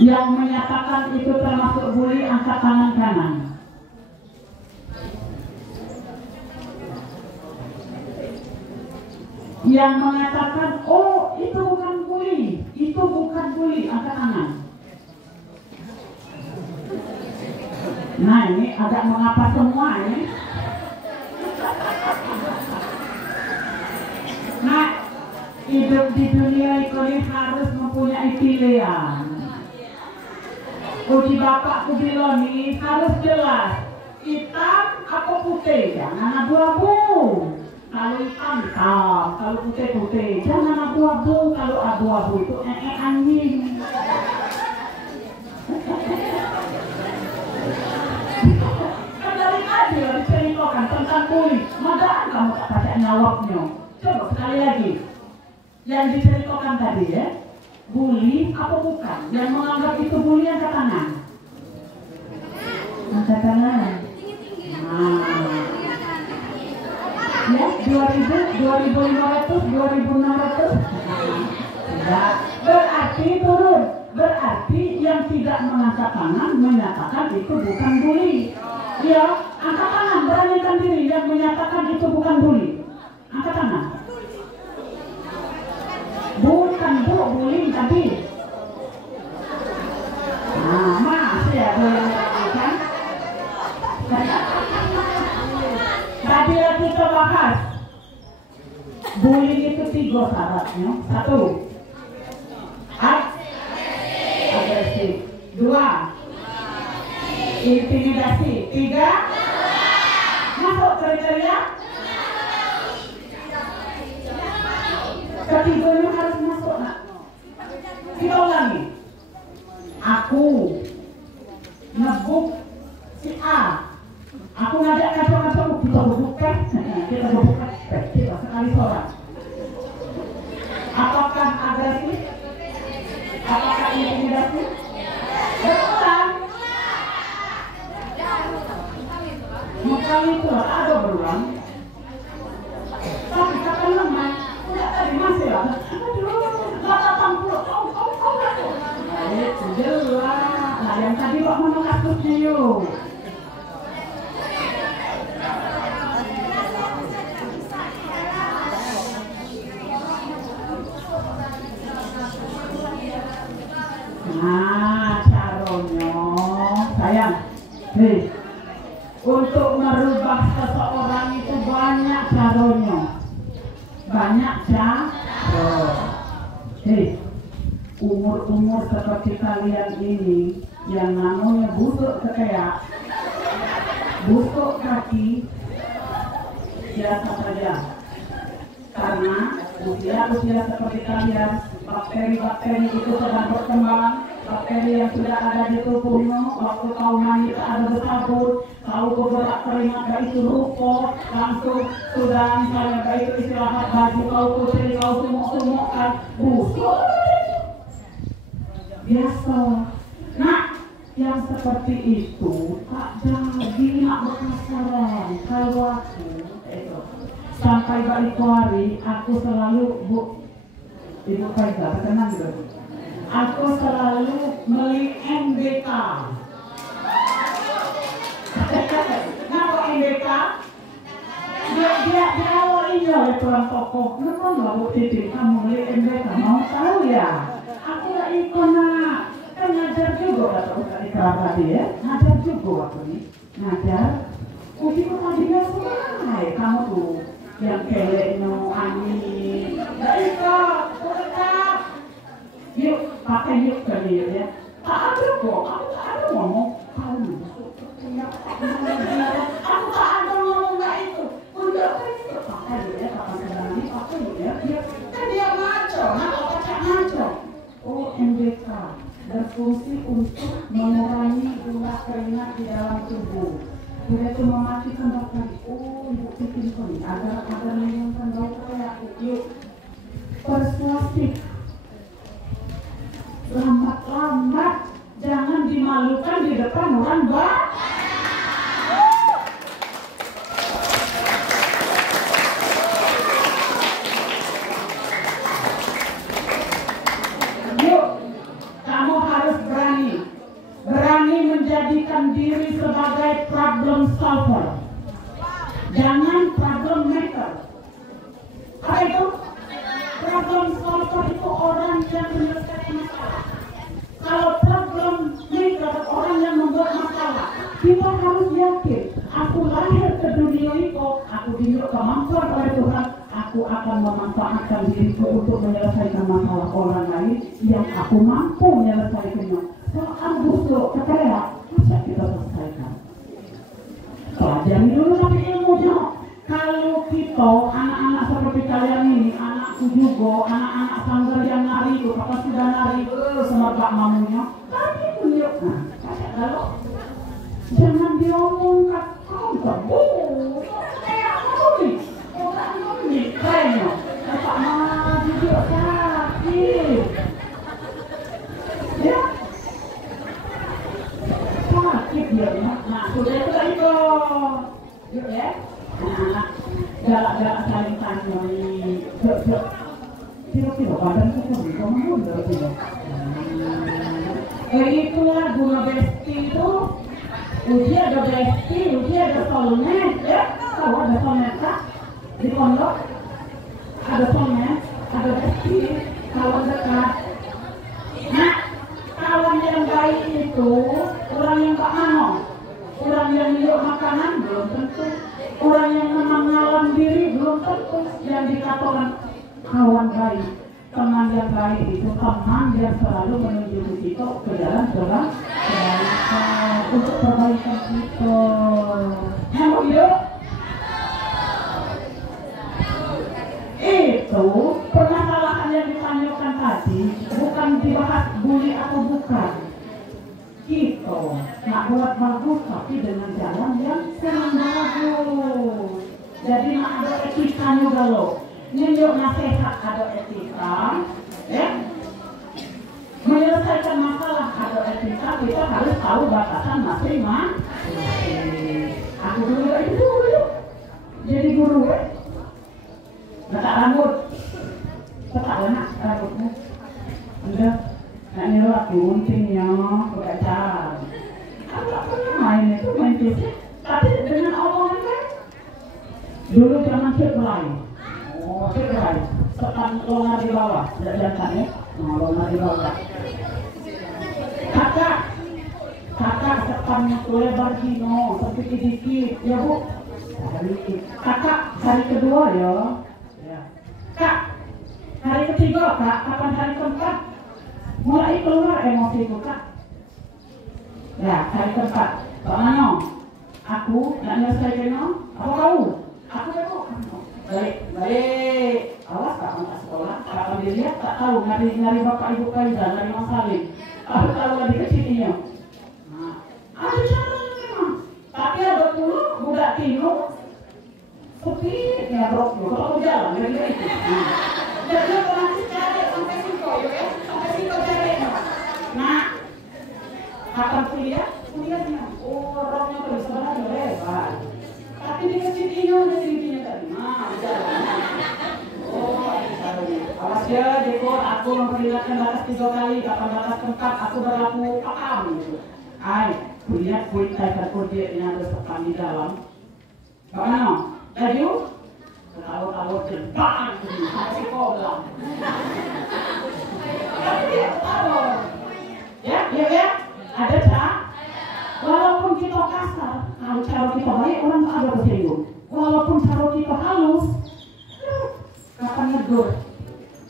Yang menyatakan itu termasuk bully, angkat tangan kanan. Yang mengatakan, oh itu bukan bully, angkat tangan. Nah, ini agak mengapa semua ini. Nah, hidup di dunia ini harus mempunyai pilihan. Uji bapakku bilang nih harus jelas, hitam atau putih, jangan abu-abu. Kalau hitam, kalau putih, jangan abu-abu. Kalau abu-abu itu anjing. Kan dari tadi diceritakan tentang bully, maka kamu tak baca jawabnya. Coba sekali lagi, yang diceritakan tadi ya. Bully apa bukan? Yang menganggap itu bully angkat tangan. Angkat tangan. Nah, ya 2000, 2500, 2600. Tidak. Berarti turun. Berarti yang tidak mengangkat tangan menyatakan itu bukan bully. Ya, angkat tangan, beranikan diri yang menyatakan itu bukan bully. Angkat tangan. Bukan bullying tadi. Nah, masih ya boleh kan? Tadi kita bahas bullying itu 3 syaratnya. 1, agresif. 2, intimidasi. 3, masuk kriteria. Ketiganya harus masuk, nak. Kita ulangi. Aku ngebuk si A. Aku ngajak kacau-kacau, kita bubukkan. Kita bubukkan, kita sekali sholat. Apakah agresif? Apakah intimidasi? Berulang. itu ada berulang. Tapi kata lemah, udah tadi masih lah. Aduh, 80, kau nggak tuh? Nah, itu jelas. Nah, yang tadi kok mana kasusnya yuk? Nah, caranya, sayang, nih, untuk merubah seseorang itu banyak caranya, banyak cara. Umur seperti kalian ini, yang namanya busuk sekeyak, busuk kaki, biasa saja. Karena usia seperti kalian, bakteri-bakteri itu sedang berkembang. Bakteri yang sudah ada di tubuhmu, waktu kau mandi ada bersabut, kau bergerak keringat gak itu rupot, langsung sudah misalnya gak itu istirahat, baju kau putih, kau sumuk-sumukkan, busuk. Biasa. Nah, yang seperti itu tak jadi nak berkasaran. Kalau aku sampai balik hari, aku selalu Ibu Faizal, tenang gitu. Aku selalu beli MBK. Kenapa MBK? Dia awal ini oleh tuan toko. Kenapa nggak Bu Titi kamu beli MBK? Mau tahu ya? Aku nggak ikut nak. Kan ngajar juga kata Ustaz Ikrar tadi ya. Ngajar juga aku nih. Ngajar. Uji tadinya selesai. Kamu tuh yang kelek no angin. Nggak ikut. Tetap. Yuk pakai yuk kali ya. Tak ada kok. Aku tak ada ngomong. Kau masuk ke aku tak ada ngomong nggak itu. Udah itu pakai ya. Kapan sedang ini pakai ya. Kan dia ngaco. Nah pakai ngaco. Oh MBK berfungsi untuk mengurangi jumlah keringat di dalam tubuh. Dia itu mematikan bakteri. Oh ibu bikin kali agar menghilangkan bau kayak yuk persuasif. Lambat-lambat, jangan dimalukan di depan orang banyak. Yuk, kamu harus berani menjadikan diri sebagai problem solver. Jangan problem maker. Apa itu? Problem solver itu orang yang menyelesaikan masalah. Kalau problem maker orang yang membuat masalah, kita harus yakin. Aku lahir ke dunia itu, aku diberi kemampuan oleh Tuhan. Aku akan memanfaatkan diriku untuk menyelesaikan masalah orang lain yang aku mampu menyelesaikannya. Soal busuk, keterak, bisa kita selesaikan. Pelajari dulu tapi ilmunya. Kalau kita, anak-anak seperti kalian ini, anakku juga, anak-anak sanggar yang nari itu, kakak sudah nari, semerbak mamunya, tadi tunjuk. Nah, kalau jangan diomongkan, kau gabung, kayak apa nih? Orang ini, kayaknya, kakak maju dia sakit. Ya? Sakit dia, nah, sudah itu, yuk ya. Anak galak-galak saling tanyoi, kira-kira badan kita bisa mengundur tidak? Itulah guna besti itu. Uji ada besti, uji ada solnet, ya? Tahu ada solnet tak? Di pondok ada solnet, ada besti, kawan dekat. Nah, kawan yang baik itu orang yang tak mau, orang yang yuk makanan belum tentu. Orang yang mengalam diri belum tentu. Yang dikatakan kawan baik, teman yang baik itu teman yang selalu menunjuk kita ke jalan kebaikan untuk perbaikan kita. Mau yuk? Itu permasalahan yang ditanyakan tadi bukan dibahas bully atau bukan. Kita nak buat bagus tapi dengan jalan yang senang bagus. Jadi nak ada etika juga loh. Nyunjuk nasihat ada etika, ya. Menyelesaikan masalah ada etika, kita harus tahu batasan masing-masing. Aku dulu itu dulu. Jadi guru letak rambut. Letak enak rambutnya. Udah, nak nyuruh aku untingnya belajar. Aku tak pernah main itu, main fisik. Tapi dengan omongan kan. Dulu zaman Firulai. Oh, Firulai. Sepan longgar di bawah, tidak jantan ya. Nah, longgar di bawah. Kakak sepan lebar kino, sedikit dikit, ya bu. Kakak hari kedua ya. Kak, hari ketiga kak, kapan hari keempat? Mulai keluar emosiku kak. Ya, hari keempat. Soalnya, aku nak nyelesaikan apa kau? Aku baik. Awas tak anak sekolah. Kalau dilihat tak tahu ngari bapak ibu kaidah, ngari masalin. Aku tahu lagi kecilnya. Ada cara memang. Tapi ada pula budak tino sepi nyabrok juga kalau jalan dari itu. Jadi orang cari sampai situ ya, sampai situ cari. Nah, kapan kuliahnya, orangnya kalau sebenarnya lebar. Tapi di kecilnya ada tingginya tadi. Nah, jalan. Awas ya, Dekor, aku memperingatkan batas 3 kali, kapan batas keempat aku berlaku paham gitu. Kulihat kuit taikan kodinya ada sepan di dalam. Bagaimana? Laju? Tahu-tahu jebak ini, masih kolam. Tapi dia tahu. Ya, ada tak? Walaupun kita kasar, kalau cara kita baik orang tak ada bersinggung. Walaupun cara kita halus, kapan negur?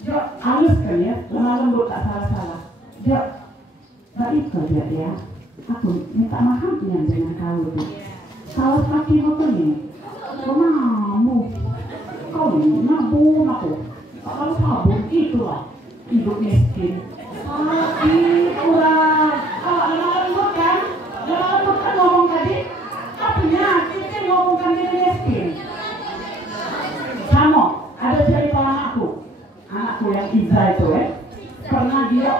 Jok, halus kan ya, lemah lembut tak salah-salah. Jok, baik kerja ya. Aku minta maaf dengan kau itu. Salah kaki aku ni, kau namu, kau ni nabung aku. Kalau sabun itulah hidup miskin. Tapi kurang. Kalau lembut kan ngomong tadi, artinya kita ngomongkan diri miskin. Sama, ada cerita anakku yang Iza itu pernah dia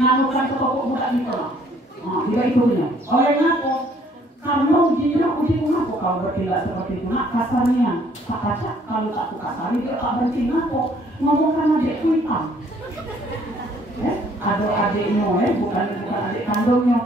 nganukan ke toko budak di sana. Dia itu punya. Oleh ngaku, kamu uji ngaku kalau bertindak seperti itu. Nak kasarnya, tak kaca kalau tak kasari dia tak berhenti ngaku. Ngomongkan adikku hitam. Ada adiknya, bukan adik kandungnya.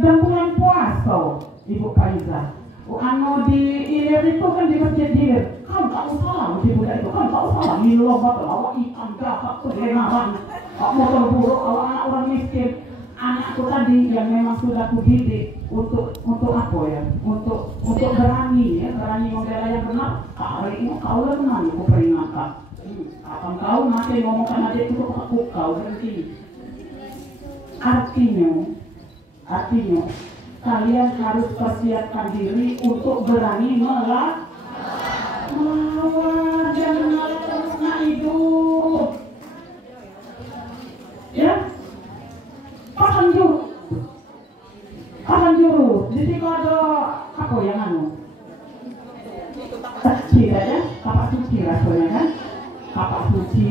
Dan bulan puasa, Ibu Faiza. Anu di Ilir itu kan di masjid Ilir. Kau tak usah uji budak itu, kau tak usah minum botol awak hitam gak kegenaran. Kau motor buruk, awak anak orang miskin. Anakku tadi yang memang sudah kudidik untuk apa ya? Untuk berani membela yang benar. Hari ini kau lah benar, aku peringatkan. Kapan kau masih ngomongkan adik itu aku kau berhenti. Artinya kalian harus persiapkan diri untuk berani melawan. Jangan malah terus nak hidup. Ya. Pasang juru. Di situ ada apa yang anu? Suci aja, Bapak suci rasanya kan? Bapak suci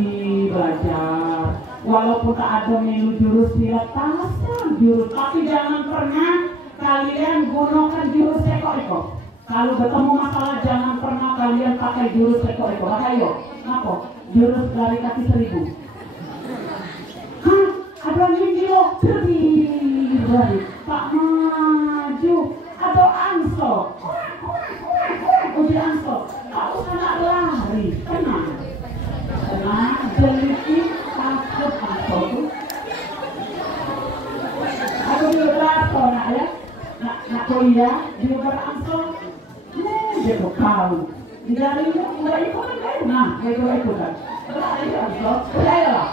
belajar. Walaupun tak ada menu jurus silat, pasang jurus. Tapi jangan pernah kalian gunakan jurus ekor-ekor. Kalau bertemu masalah jangan pernah kalian pakai jurus ekor-ekor. Ayo, apa? Jurus dari kaki 1000. Ada video terbiru, tak maju, ada ansor, uji ansor, kau nak lari, tenang, jeliti takut ansor tu, aku juga ansor nak ya, nak kuliah, juga ansor, dia tu kau, dari itu enggak ikut kan, nah ikut kan, lari ansor, saya lah.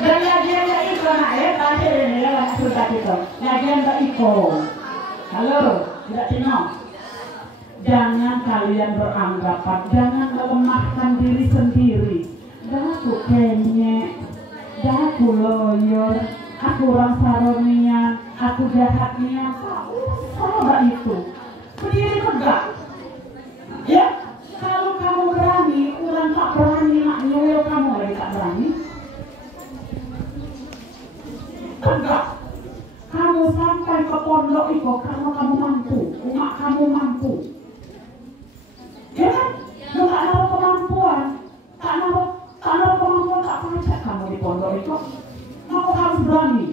Dan lagian tak ikut nak tadi ni lah sudah kita. Lagian tak ikut. Halo, tidak tenang. Jangan kalian beranggapan, jangan melemahkan diri sendiri. Dah aku kenyek, dah aku loyor, aku orang saronian, aku jahatnya. Tak usah itu. Berdiri tegak. Ya, kalau kamu berani, orang tak berani nak nyoyok kamu lagi tak berani. Enggak, kamu sampai ke pondok itu karena kamu mampu, umat kamu mampu. Ya kan? Lu gak naruh kemampuan, tak naruh kemampuan, tak pajak kamu di pondok itu. Kamu harus berani.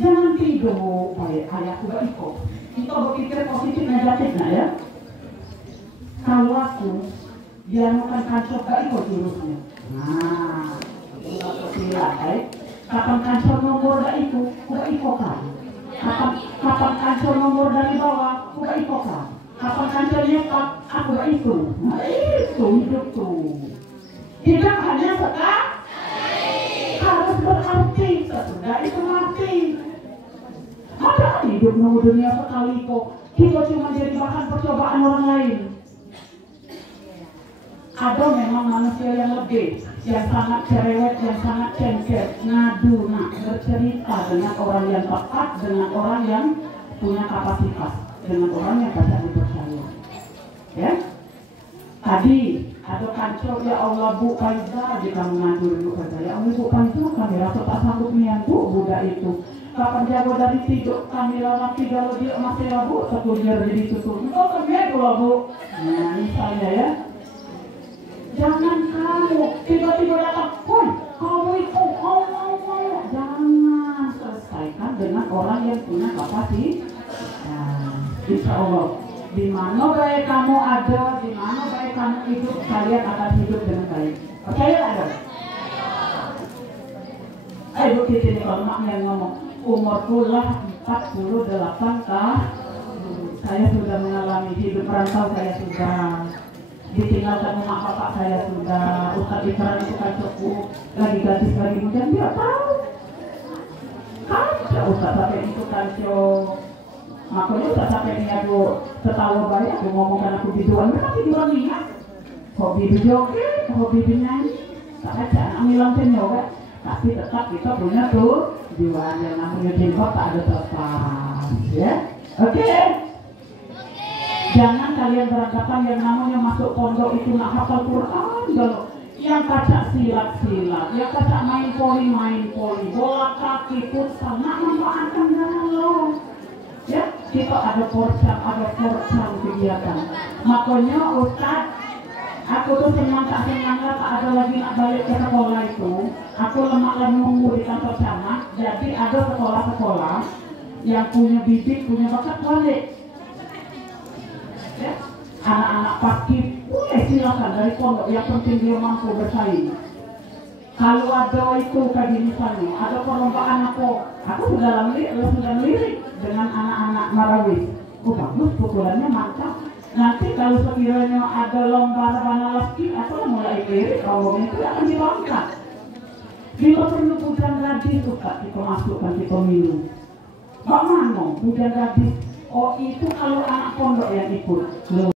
Jangan tidur, ayahku gak ikut. Kita berpikir positif negatif, nah ya. Kalau aku, dia makan kancok gak ikut jurusnya. Nah, itu sila, kapan kancok nomor gak ikut, aku gak ikut kan. Kapan kancok nomor dari bawah, aku gak ikut kan. Kapan kancok nyetak, aku gak ikut. Nah itu hidup tuh. Hidup hanya sekali. Harus berarti, sesudah itu mati. Ada hidup nunggu dunia sekali kok. Kita cuma jadi bahan percobaan orang lain. Ada memang manusia yang lebih, yang sangat cerewet, yang sangat cengker, ngadu, bercerita dengan orang yang tepat, dengan orang yang punya kapasitas, dengan orang yang bisa dipercaya. Ya, tadi ada kancok, ya Allah Bu Faiza, di kamu ngadu dulu kata, ya Allah Bu Faiza, kami rasa tak sanggup nian Bu, budak itu. Kapan jago dari tidur, kami lama tiga lebih masih ya Bu, satu biar jadi tutup. Kau kerja dulu Bu. Nah, misalnya ya. Jangan kamu tiba-tiba datang, "Woi, kamu itu mau." Jangan, selesaikan dengan orang yang punya kapasitas. Nah, insya Allah, di mana baik kamu ada, di mana baik kamu hidup, kalian akan hidup dengan baik. Percaya ada? Ayo kita ini kalau maknya ngomong, umurku lah 48 tahun. Saya sudah mengalami hidup rantau, saya sudah ditinggalkan rumah bapak saya sudah, Ustaz Ikran itu kan cukup lagi gadis lagi muda, dia tahu kan Ustaz sampai itu kan makanya Ustaz sampai ini aku setawa banyak aku ngomongkan aku biduan, mereka biduan ingat hobi joget, hobi nyanyi tak ada anak milang senyoga, tapi tetap kita punya tuh jiwa yang namanya jenggot tak ada terpas ya, oke. Jangan kalian beranggapan yang namanya masuk pondok itu nak hafal Quran dulu. Yang baca silat-silat, yang baca main poli, bola kaki, futsal, nak manfaatkan jangan lo. Ya, kita ada porcang kegiatan. Makanya Ustaz, aku tuh senang tak ada lagi nak balik ke sekolah itu. Aku lemak nunggu di kantor camat, jadi ada sekolah-sekolah yang punya bibit, punya bakat balik. Ya, anak-anak paskib, silakan dari pondok, yang penting dia mampu bersaing. Kalau ada itu kayak misalnya, ada perlombaan aku sudah melirik dengan anak-anak Marawis. Oh bagus, pukulannya mantap. Nanti kalau sekiranya ada lomba rebana laki, aku mulai lirik, rombongan itu akan dilompat. Bila perlu pujian gadis, suka kita masukkan di pemilu. Bagaimana pujian gadis? Oh itu kalau anak pondok yang ikut.